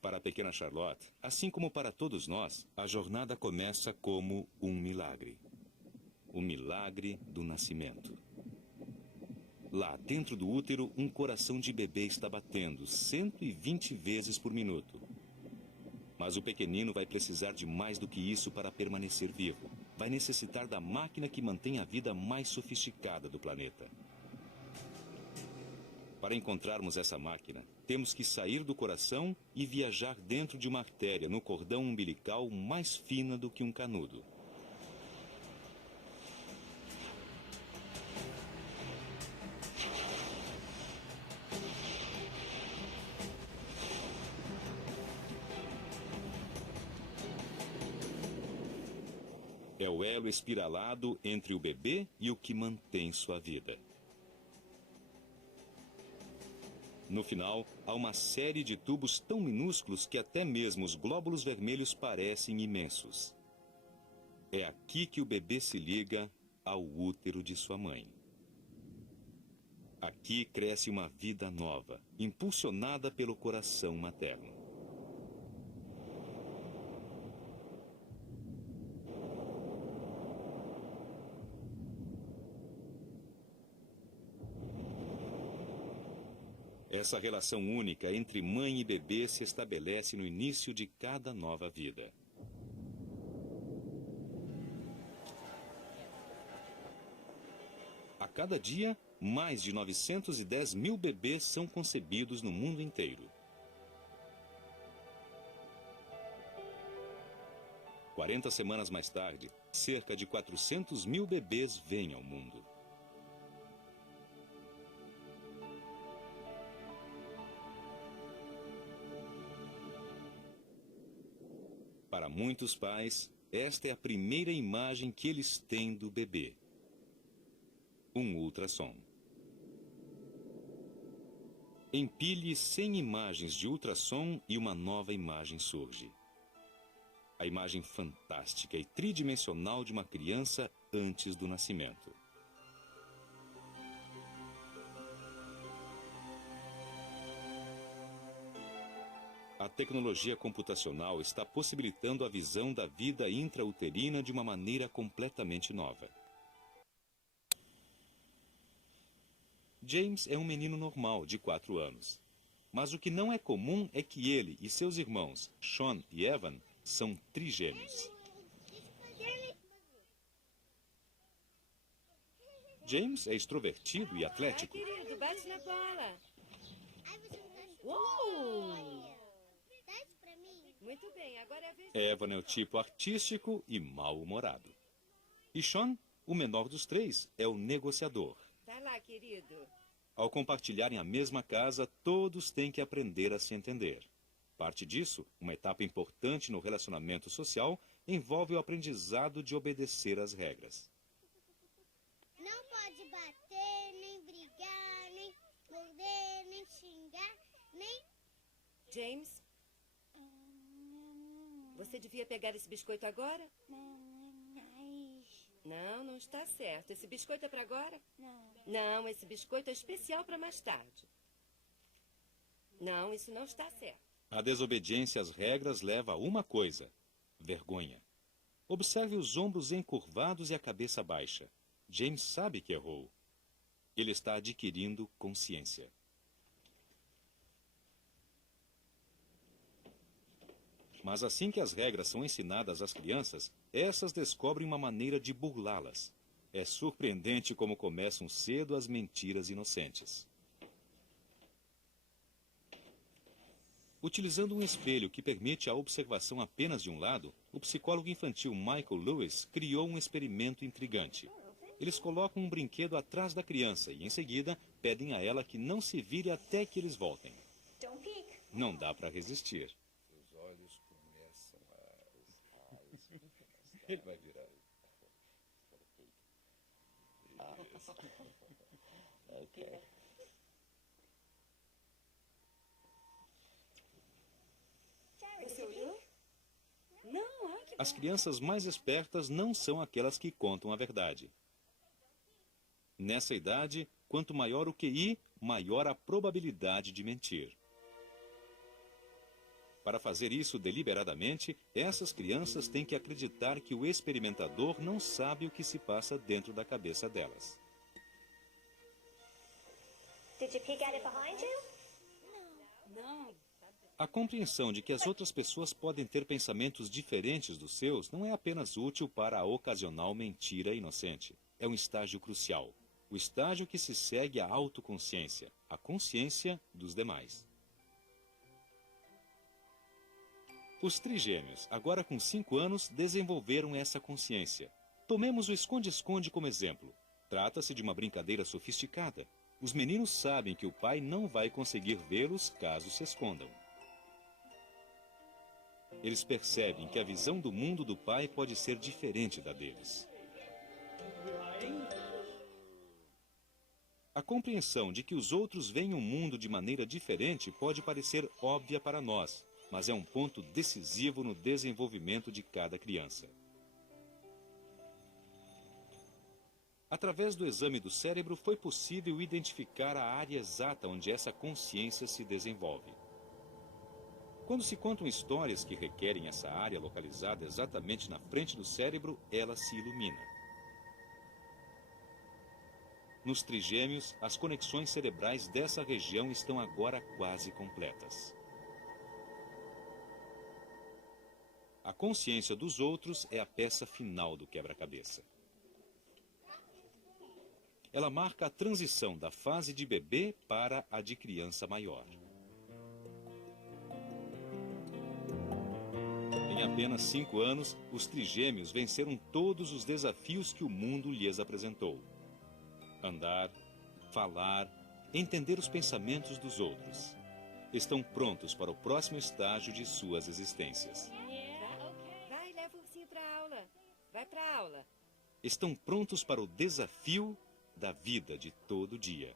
Para a pequena Charlotte, assim como para todos nós, a jornada começa como um milagre. O milagre do nascimento. Lá dentro do útero, um coração de bebê está batendo 120 vezes por minuto. Mas o pequenino vai precisar de mais do que isso para permanecer vivo. Vai necessitar da máquina que mantém a vida mais sofisticada do planeta. Para encontrarmos essa máquina, temos que sair do coração e viajar dentro de uma artéria no cordão umbilical mais fina do que um canudo. É o elo espiralado entre o bebê e o que mantém sua vida. No final, há uma série de tubos tão minúsculos que até mesmo os glóbulos vermelhos parecem imensos. É aqui que o bebê se liga ao útero de sua mãe. Aqui cresce uma vida nova, impulsionada pelo coração materno. Essa relação única entre mãe e bebê se estabelece no início de cada nova vida. A cada dia, mais de 910 mil bebês são concebidos no mundo inteiro. 40 semanas mais tarde, cerca de 400 mil bebês vêm ao mundo. Para muitos pais, esta é a primeira imagem que eles têm do bebê. Um ultrassom. Empilhe 100 imagens de ultrassom e uma nova imagem surge. A imagem fantástica e tridimensional de uma criança antes do nascimento. A tecnologia computacional está possibilitando a visão da vida intrauterina de uma maneira completamente nova. James é um menino normal de 4 anos. Mas o que não é comum é que ele e seus irmãos, Sean e Evan, são trigêmeos. James é extrovertido e atlético. Vai, querido, bate na bola. Uou! Muito bem, agora é a vez... Evan é o tipo artístico e mal-humorado. E Sean, o menor dos 3, é o negociador. Vai lá, querido. Ao compartilharem a mesma casa, todos têm que aprender a se entender. Parte disso, uma etapa importante no relacionamento social, envolve o aprendizado de obedecer às regras. Não pode bater, nem brigar, nem morder, nem xingar, nem... James, você devia pegar esse biscoito agora? Não, não está certo. Esse biscoito é para agora? Não, esse biscoito é especial para mais tarde. Não, isso não está certo. A desobediência às regras leva a uma coisa: vergonha. Observe os ombros encurvados e a cabeça baixa. James sabe que errou. Ele está adquirindo consciência. Mas assim que as regras são ensinadas às crianças, essas descobrem uma maneira de burlá-las. É surpreendente como começam cedo as mentiras inocentes. Utilizando um espelho que permite a observação apenas de um lado, o psicólogo infantil Michael Lewis criou um experimento intrigante. Eles colocam um brinquedo atrás da criança e, em seguida, pedem a ela que não se vire até que eles voltem. Não dá para resistir. Seus olhos começam a... Ele vai virar. Ok. Você olhou? Não, olha As crianças mais espertas não são aquelas que contam a verdade. Nessa idade, quanto maior o QI, maior a probabilidade de mentir. Para fazer isso deliberadamente, essas crianças têm que acreditar que o experimentador não sabe o que se passa dentro da cabeça delas. Did you peek at it behind you? Não. A compreensão de que as outras pessoas podem ter pensamentos diferentes dos seus não é apenas útil para a ocasional mentira inocente. É um estágio crucial. O estágio que se segue à autoconsciência, a consciência dos demais. Os trigêmeos, agora com 5 anos, desenvolveram essa consciência. Tomemos o esconde-esconde como exemplo. Trata-se de uma brincadeira sofisticada. Os meninos sabem que o pai não vai conseguir vê-los caso se escondam. Eles percebem que a visão do mundo do pai pode ser diferente da deles. A compreensão de que os outros veem o mundo de maneira diferente pode parecer óbvia para nós, mas é um ponto decisivo no desenvolvimento de cada criança. Através do exame do cérebro, foi possível identificar a área exata onde essa consciência se desenvolve. Quando se contam histórias que requerem essa área localizada exatamente na frente do cérebro, ela se ilumina. Nos trigêmeos, as conexões cerebrais dessa região estão agora quase completas. A consciência dos outros é a peça final do quebra-cabeça. Ela marca a transição da fase de bebê para a de criança maior. Em apenas 5 anos, os trigêmeos venceram todos os desafios que o mundo lhes apresentou. Andar, falar, entender os pensamentos dos outros. Estão prontos para o próximo estágio de suas existências. Vai, leva o ursinho para aula. Vai para aula. Estão prontos para o desafio da vida de todo dia.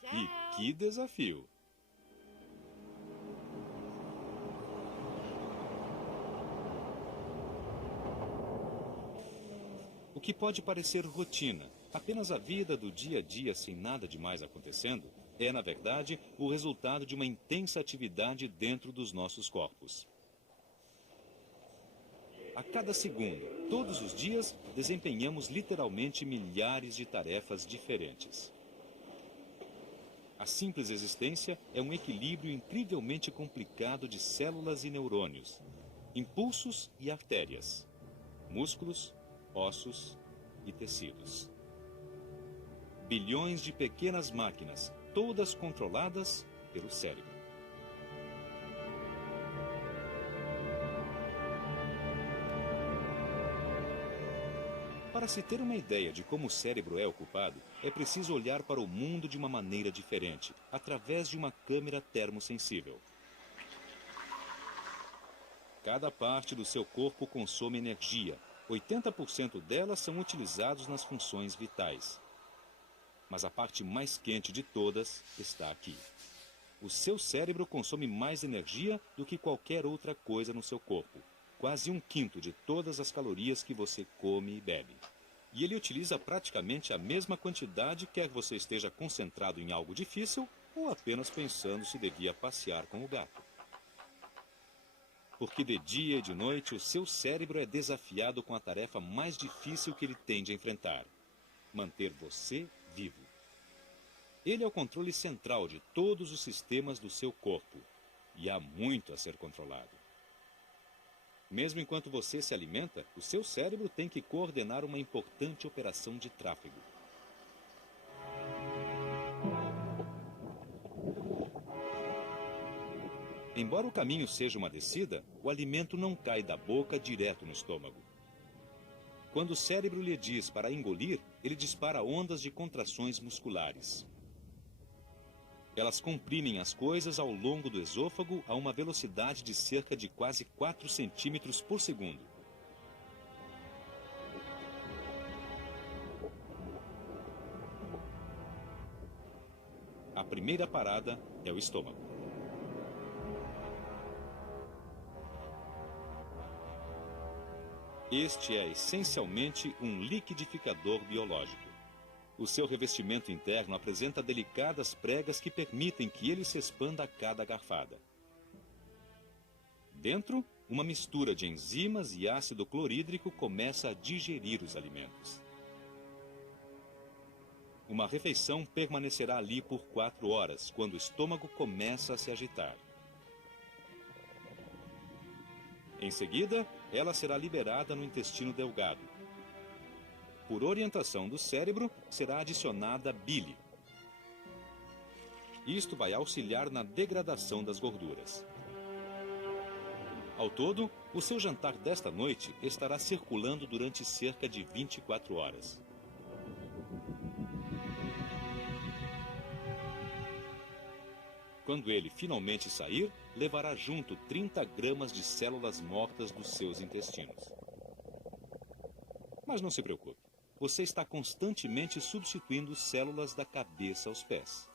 Tchau. E que desafio! O que pode parecer rotina, apenas a vida do dia a dia sem nada demais acontecendo, é, na verdade, o resultado de uma intensa atividade dentro dos nossos corpos. A cada segundo, todos os dias, desempenhamos literalmente milhares de tarefas diferentes. A simples existência é um equilíbrio incrivelmente complicado de células e neurônios, impulsos e artérias, músculos, ossos e tecidos. Bilhões de pequenas máquinas, todas controladas pelo cérebro. Para se ter uma ideia de como o cérebro é ocupado, é preciso olhar para o mundo de uma maneira diferente, através de uma câmera termosensível. Cada parte do seu corpo consome energia. 80% delas são utilizados nas funções vitais. Mas a parte mais quente de todas está aqui. O seu cérebro consome mais energia do que qualquer outra coisa no seu corpo. Quase 1/5 de todas as calorias que você come e bebe. E ele utiliza praticamente a mesma quantidade, quer você esteja concentrado em algo difícil ou apenas pensando se devia passear com o gato. Porque de dia e de noite o seu cérebro é desafiado com a tarefa mais difícil que ele tem de enfrentar: manter você vivo. Ele é o controle central de todos os sistemas do seu corpo, e há muito a ser controlado. Mesmo enquanto você se alimenta, o seu cérebro tem que coordenar uma importante operação de tráfego. Embora o caminho seja uma descida, o alimento não cai da boca direto no estômago. Quando o cérebro lhe diz para engolir, ele dispara ondas de contrações musculares. Elas comprimem as coisas ao longo do esôfago a uma velocidade de cerca de quase 4 centímetros por segundo. A primeira parada é o estômago. Este é essencialmente um liquidificador biológico. O seu revestimento interno apresenta delicadas pregas que permitem que ele se expanda a cada garfada. Dentro, uma mistura de enzimas e ácido clorídrico começa a digerir os alimentos. Uma refeição permanecerá ali por 4 horas, quando o estômago começa a se agitar. Em seguida, ela será liberada no intestino delgado. Por orientação do cérebro, será adicionada bile. Isto vai auxiliar na degradação das gorduras. Ao todo, o seu jantar desta noite estará circulando durante cerca de 24 horas. Quando ele finalmente sair, levará junto 30 gramas de células mortas dos seus intestinos. Mas não se preocupe, você está constantemente substituindo células da cabeça aos pés.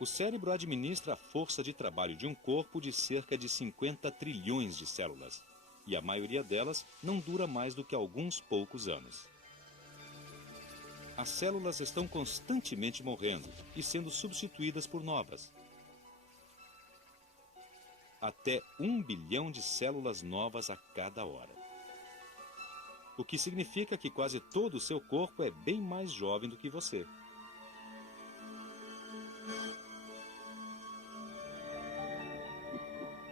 O cérebro administra a força de trabalho de um corpo de cerca de 50 trilhões de células, e a maioria delas não dura mais do que alguns poucos anos. As células estão constantemente morrendo e sendo substituídas por novas. Até 1 bilhão de células novas a cada hora. O que significa que quase todo o seu corpo é bem mais jovem do que você.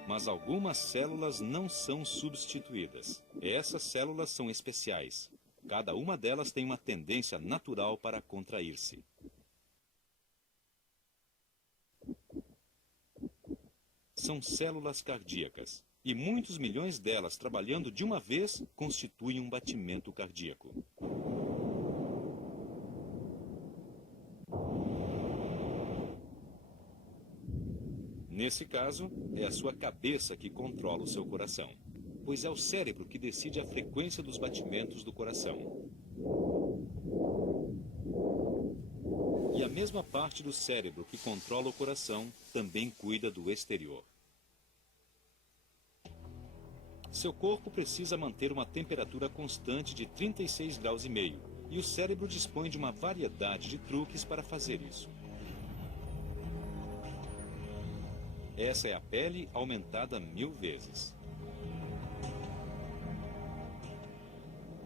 Mas algumas células não são substituídas. Essas células são especiais. Cada uma delas tem uma tendência natural para contrair-se. São células cardíacas, e muitos milhões delas trabalhando de uma vez constituem um batimento cardíaco. Nesse caso, é a sua cabeça que controla o seu coração, pois é o cérebro que decide a frequência dos batimentos do coração. E a mesma parte do cérebro que controla o coração também cuida do exterior. Seu corpo precisa manter uma temperatura constante de 36,5 graus, e o cérebro dispõe de uma variedade de truques para fazer isso. Essa é a pele aumentada 1000 vezes.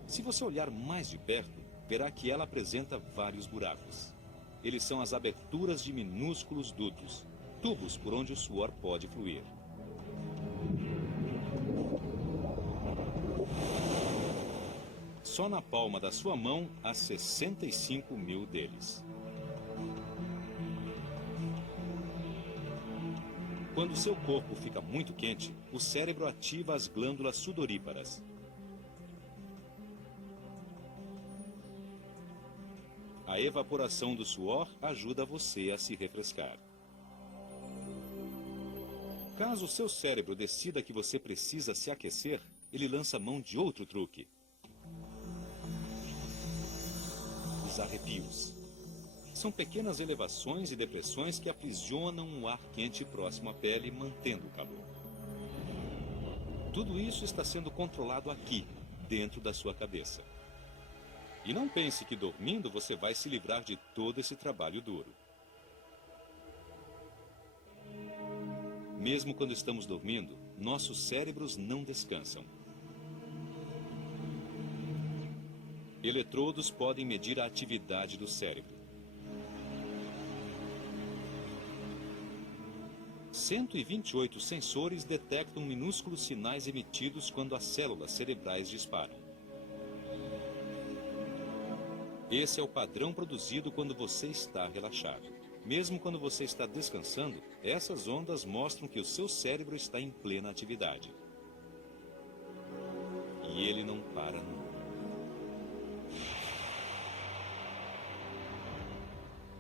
Se você olhar mais de perto, verá que ela apresenta vários buracos. Eles são as aberturas de minúsculos dutos, tubos por onde o suor pode fluir. Só na palma da sua mão há 65 mil deles. Quando seu corpo fica muito quente, o cérebro ativa as glândulas sudoríparas. A evaporação do suor ajuda você a se refrescar. Caso o seu cérebro decida que você precisa se aquecer, ele lança mão de outro truque. Os arrepios. São pequenas elevações e depressões que aprisionam o ar quente próximo à pele, mantendo o calor. Tudo isso está sendo controlado aqui, dentro da sua cabeça. E não pense que dormindo você vai se livrar de todo esse trabalho duro. Mesmo quando estamos dormindo, nossos cérebros não descansam. Eletrodos podem medir a atividade do cérebro. 128 sensores detectam minúsculos sinais emitidos quando as células cerebrais disparam. Esse é o padrão produzido quando você está relaxado. Mesmo quando você está descansando, essas ondas mostram que o seu cérebro está em plena atividade. E ele não para nunca.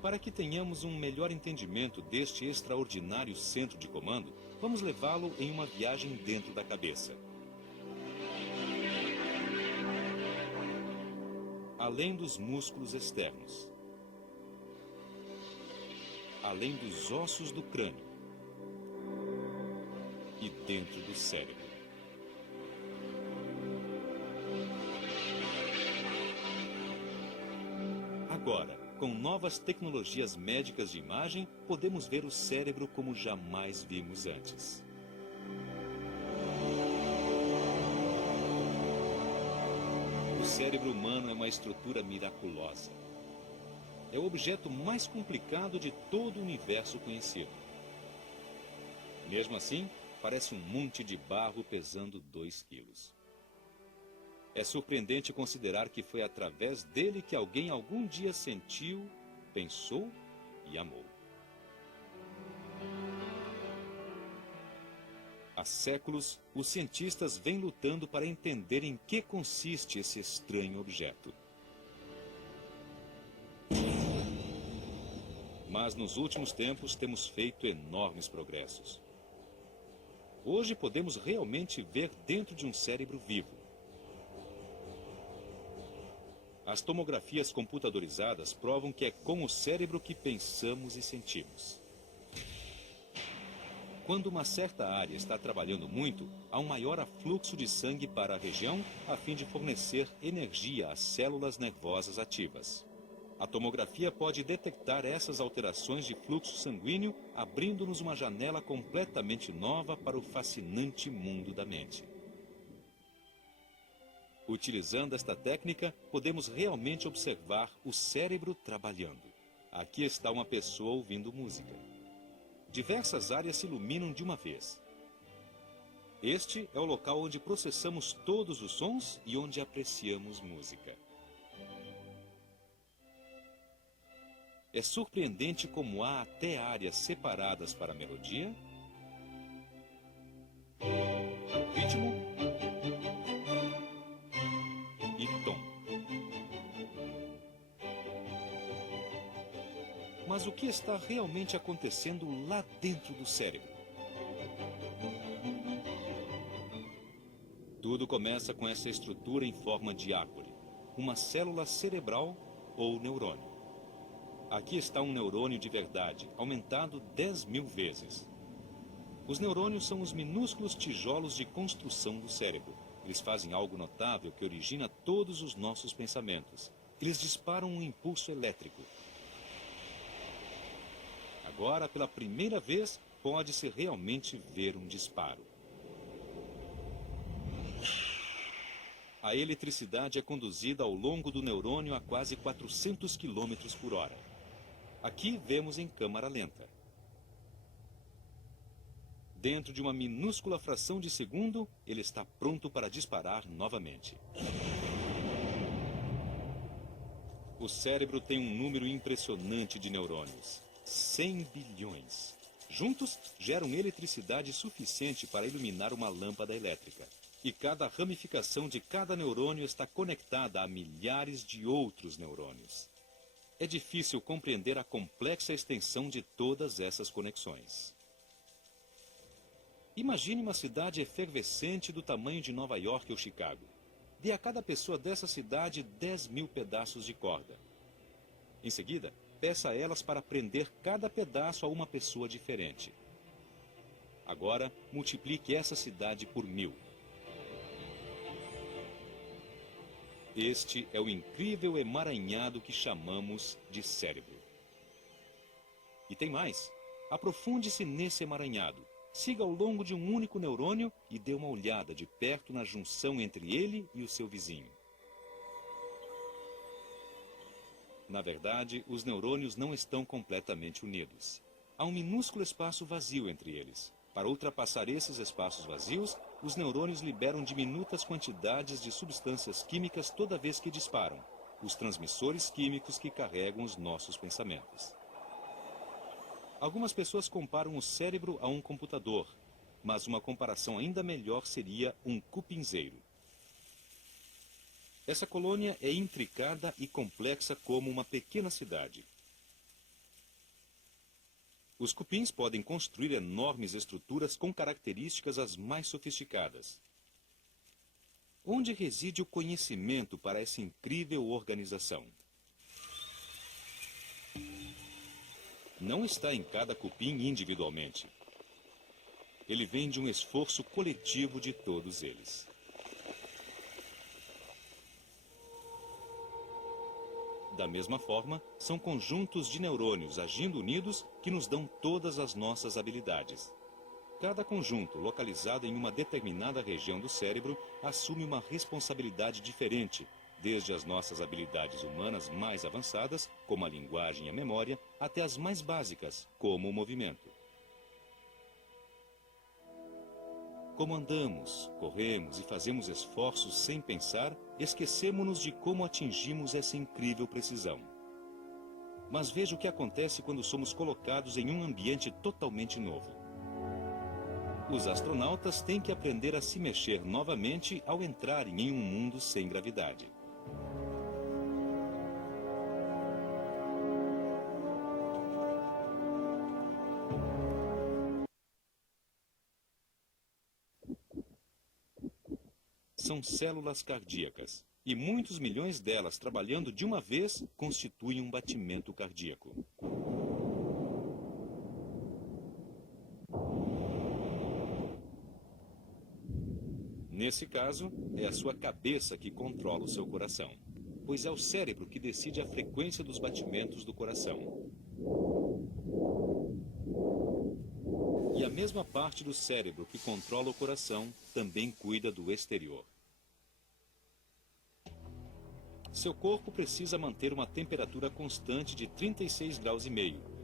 Para que tenhamos um melhor entendimento deste extraordinário centro de comando, vamos levá-lo em uma viagem dentro da cabeça. Além dos músculos externos. Além dos ossos do crânio. E dentro do cérebro. Agora, com novas tecnologias médicas de imagem, podemos ver o cérebro como jamais vimos antes. O cérebro humano é uma estrutura miraculosa. É o objeto mais complicado de todo o universo conhecido. Mesmo assim, parece um monte de barro pesando 2 quilos. É surpreendente considerar que foi através dele que alguém algum dia sentiu, pensou e amou. Há séculos, os cientistas vêm lutando para entender em que consiste esse estranho objeto. Mas nos últimos tempos temos feito enormes progressos. Hoje podemos realmente ver dentro de um cérebro vivo. As tomografias computadorizadas provam que é com o cérebro que pensamos e sentimos. Quando uma certa área está trabalhando muito, há um maior afluxo de sangue para a região a fim de fornecer energia às células nervosas ativas. A tomografia pode detectar essas alterações de fluxo sanguíneo, abrindo-nos uma janela completamente nova para o fascinante mundo da mente. Utilizando esta técnica, podemos realmente observar o cérebro trabalhando. Aqui está uma pessoa ouvindo música. Diversas áreas se iluminam de uma vez. Este é o local onde processamos todos os sons e onde apreciamos música. É surpreendente como há até áreas separadas para a melodia, ritmo e tom. Mas o que está realmente acontecendo lá dentro do cérebro? Tudo começa com essa estrutura em forma de árvore, uma célula cerebral ou neurônio. Aqui está um neurônio de verdade, aumentado 10.000 vezes. Os neurônios são os minúsculos tijolos de construção do cérebro. Eles fazem algo notável que origina todos os nossos pensamentos. Eles disparam um impulso elétrico. Agora, pela primeira vez, pode-se realmente ver um disparo. A eletricidade é conduzida ao longo do neurônio a quase 400 km por hora. Aqui vemos em câmara lenta. Dentro de uma minúscula fração de segundo, ele está pronto para disparar novamente. O cérebro tem um número impressionante de neurônios. 100 bilhões. Juntos, geram eletricidade suficiente para iluminar uma lâmpada elétrica. E cada ramificação de cada neurônio está conectada a milhares de outros neurônios. É difícil compreender a complexa extensão de todas essas conexões. Imagine uma cidade efervescente do tamanho de Nova York ou Chicago. Dê a cada pessoa dessa cidade 10.000 pedaços de corda. Em seguida, peça a elas para prender cada pedaço a uma pessoa diferente. Agora, multiplique essa cidade por 1000. Este é o incrível emaranhado que chamamos de cérebro. E tem mais. Aprofunde-se nesse emaranhado. Siga ao longo de um único neurônio e dê uma olhada de perto na junção entre ele e o seu vizinho. Na verdade, os neurônios não estão completamente unidos. Há um minúsculo espaço vazio entre eles. Para ultrapassar esses espaços vazios, os neurônios liberam diminutas quantidades de substâncias químicas toda vez que disparam, os transmissores químicos que carregam os nossos pensamentos. Algumas pessoas comparam o cérebro a um computador, mas uma comparação ainda melhor seria um cupinzeiro. Essa colônia é intricada e complexa como uma pequena cidade. Os cupins podem construir enormes estruturas com características as mais sofisticadas. Onde reside o conhecimento para essa incrível organização? Não está em cada cupim individualmente. Ele vem de um esforço coletivo de todos eles. Da mesma forma, são conjuntos de neurônios agindo unidos que nos dão todas as nossas habilidades. Cada conjunto, localizado em uma determinada região do cérebro, assume uma responsabilidade diferente, desde as nossas habilidades humanas mais avançadas, como a linguagem e a memória, até as mais básicas, como o movimento. Como andamos, corremos e fazemos esforços sem pensar, esquecemos-nos de como atingimos essa incrível precisão. Mas veja o que acontece quando somos colocados em um ambiente totalmente novo. Os astronautas têm que aprender a se mexer novamente ao entrarem em um mundo sem gravidade. São células cardíacas, e muitos milhões delas trabalhando de uma vez constituem um batimento cardíaco. Nesse caso, é a sua cabeça que controla o seu coração, pois é o cérebro que decide a frequência dos batimentos do coração. E a mesma parte do cérebro que controla o coração também cuida do exterior. Seu corpo precisa manter uma temperatura constante de 36,5 graus,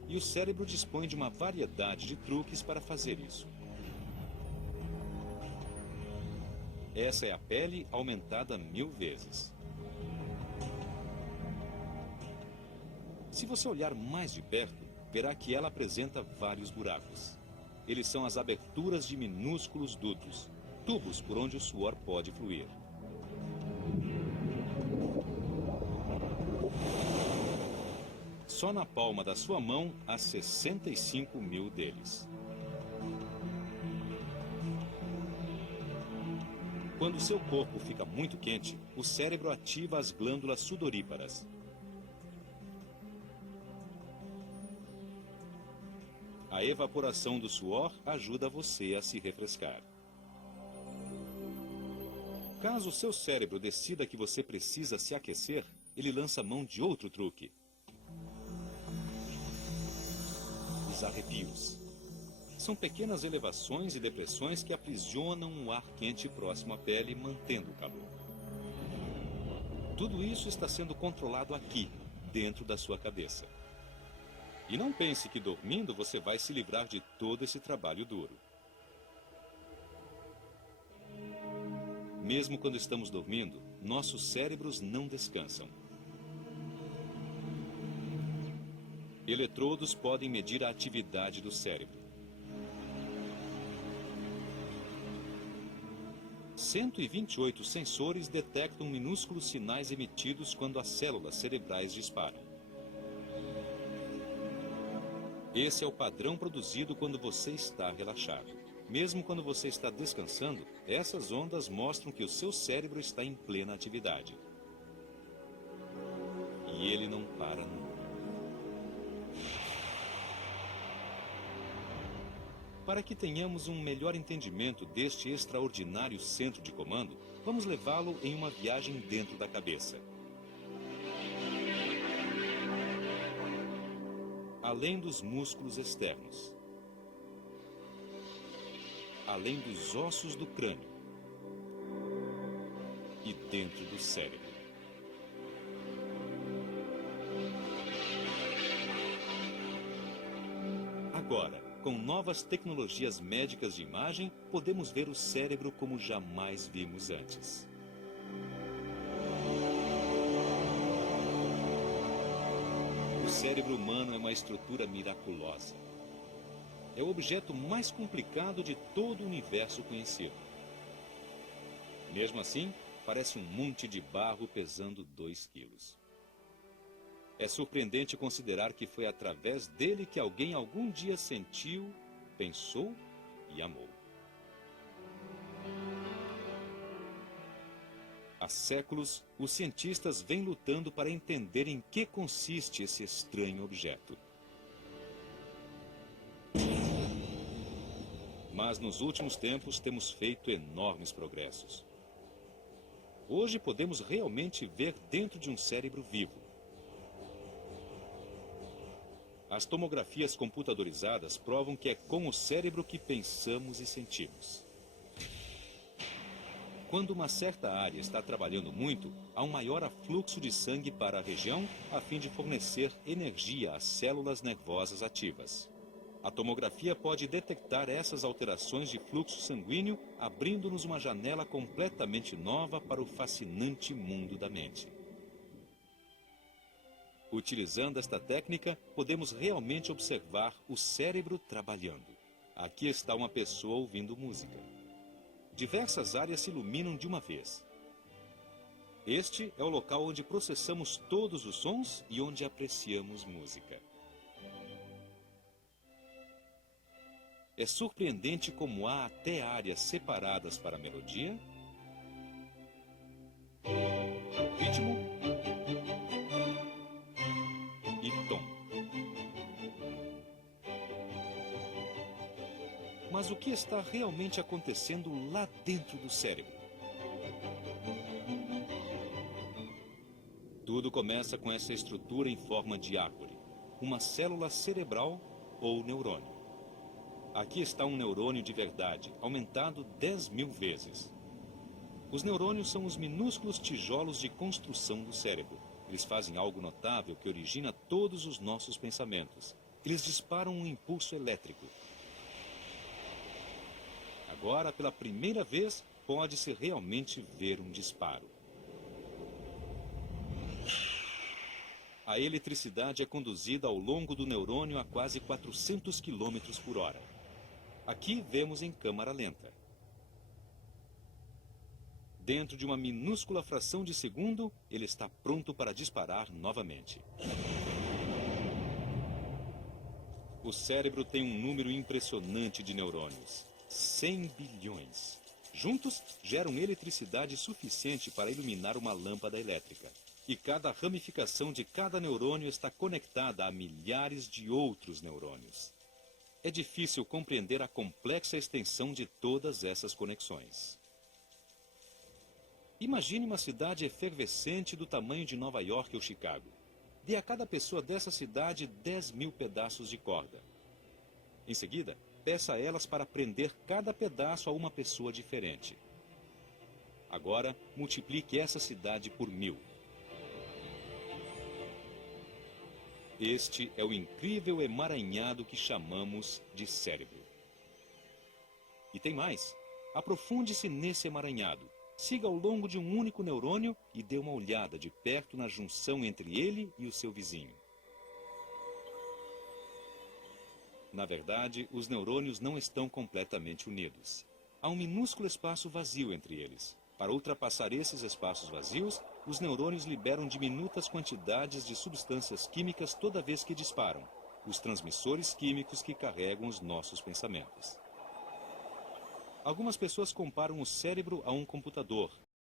e o cérebro dispõe de uma variedade de truques para fazer isso. Essa é a pele aumentada 1000 vezes. Se você olhar mais de perto, verá que ela apresenta vários buracos. Eles são as aberturas de minúsculos dutos, tubos por onde o suor pode fluir. Só na palma da sua mão há 65 mil deles. Quando o seu corpo fica muito quente, o cérebro ativa as glândulas sudoríparas. A evaporação do suor ajuda você a se refrescar. Caso o seu cérebro decida que você precisa se aquecer, ele lança mão de outro truque: os arrepios. São pequenas elevações e depressões que aprisionam o ar quente próximo à pele, mantendo o calor. Tudo isso está sendo controlado aqui, dentro da sua cabeça. E não pense que dormindo você vai se livrar de todo esse trabalho duro. Mesmo quando estamos dormindo, nossos cérebros não descansam. Eletrodos podem medir a atividade do cérebro. 128 sensores detectam minúsculos sinais emitidos quando as células cerebrais disparam. Esse é o padrão produzido quando você está relaxado. Mesmo quando você está descansando, essas ondas mostram que o seu cérebro está em plena atividade. E ele não para nunca. Para que tenhamos um melhor entendimento deste extraordinário centro de comando, vamos levá-lo em uma viagem dentro da cabeça. Além dos músculos externos, além dos ossos do crânio e dentro do cérebro. Agora, com novas tecnologias médicas de imagem, podemos ver o cérebro como jamais vimos antes. O cérebro humano é uma estrutura miraculosa. É o objeto mais complicado de todo o universo conhecido. Mesmo assim, parece um monte de barro pesando 2 quilos. É surpreendente considerar que foi através dele que alguém algum dia sentiu, pensou e amou. Há séculos, os cientistas vêm lutando para entender em que consiste esse estranho objeto. Mas nos últimos tempos temos feito enormes progressos. Hoje podemos realmente ver dentro de um cérebro vivo. As tomografias computadorizadas provam que é com o cérebro que pensamos e sentimos. Quando uma certa área está trabalhando muito, há um maior afluxo de sangue para a região a fim de fornecer energia às células nervosas ativas. A tomografia pode detectar essas alterações de fluxo sanguíneo, abrindo-nos uma janela completamente nova para o fascinante mundo da mente. Utilizando esta técnica, podemos realmente observar o cérebro trabalhando. Aqui está uma pessoa ouvindo música. Diversas áreas se iluminam de uma vez. Este é o local onde processamos todos os sons e onde apreciamos música. É surpreendente como há até áreas separadas para a melodia, ritmo e tom. Mas o que está realmente acontecendo lá dentro do cérebro? Tudo começa com essa estrutura em forma de árvore, uma célula cerebral ou neurônio. Aqui está um neurônio de verdade, aumentado 10.000 vezes. Os neurônios são os minúsculos tijolos de construção do cérebro. Eles fazem algo notável que origina todos os nossos pensamentos. Eles disparam um impulso elétrico. Agora, pela primeira vez, pode-se realmente ver um disparo. A eletricidade é conduzida ao longo do neurônio a quase 400 km por hora. Aqui vemos em câmara lenta. Dentro de uma minúscula fração de segundo, ele está pronto para disparar novamente. O cérebro tem um número impressionante de neurônios. 100 bilhões. Juntos, geram eletricidade suficiente para iluminar uma lâmpada elétrica. E cada ramificação de cada neurônio está conectada a milhares de outros neurônios. É difícil compreender a complexa extensão de todas essas conexões. Imagine uma cidade efervescente do tamanho de Nova York ou Chicago. Dê a cada pessoa dessa cidade 10.000 pedaços de corda. Em seguida, peça a elas para prender cada pedaço a uma pessoa diferente. Agora, multiplique essa cidade por 1000. Este é o incrível emaranhado que chamamos de cérebro. E tem mais. Aprofunde-se nesse emaranhado. Siga ao longo de um único neurônio e dê uma olhada de perto na junção entre ele e o seu vizinho. Na verdade, os neurônios não estão completamente unidos. Há um minúsculo espaço vazio entre eles. Para ultrapassar esses espaços vazios, os neurônios liberam diminutas quantidades de substâncias químicas toda vez que disparam, os transmissores químicos que carregam os nossos pensamentos. Algumas pessoas comparam o cérebro a um computador,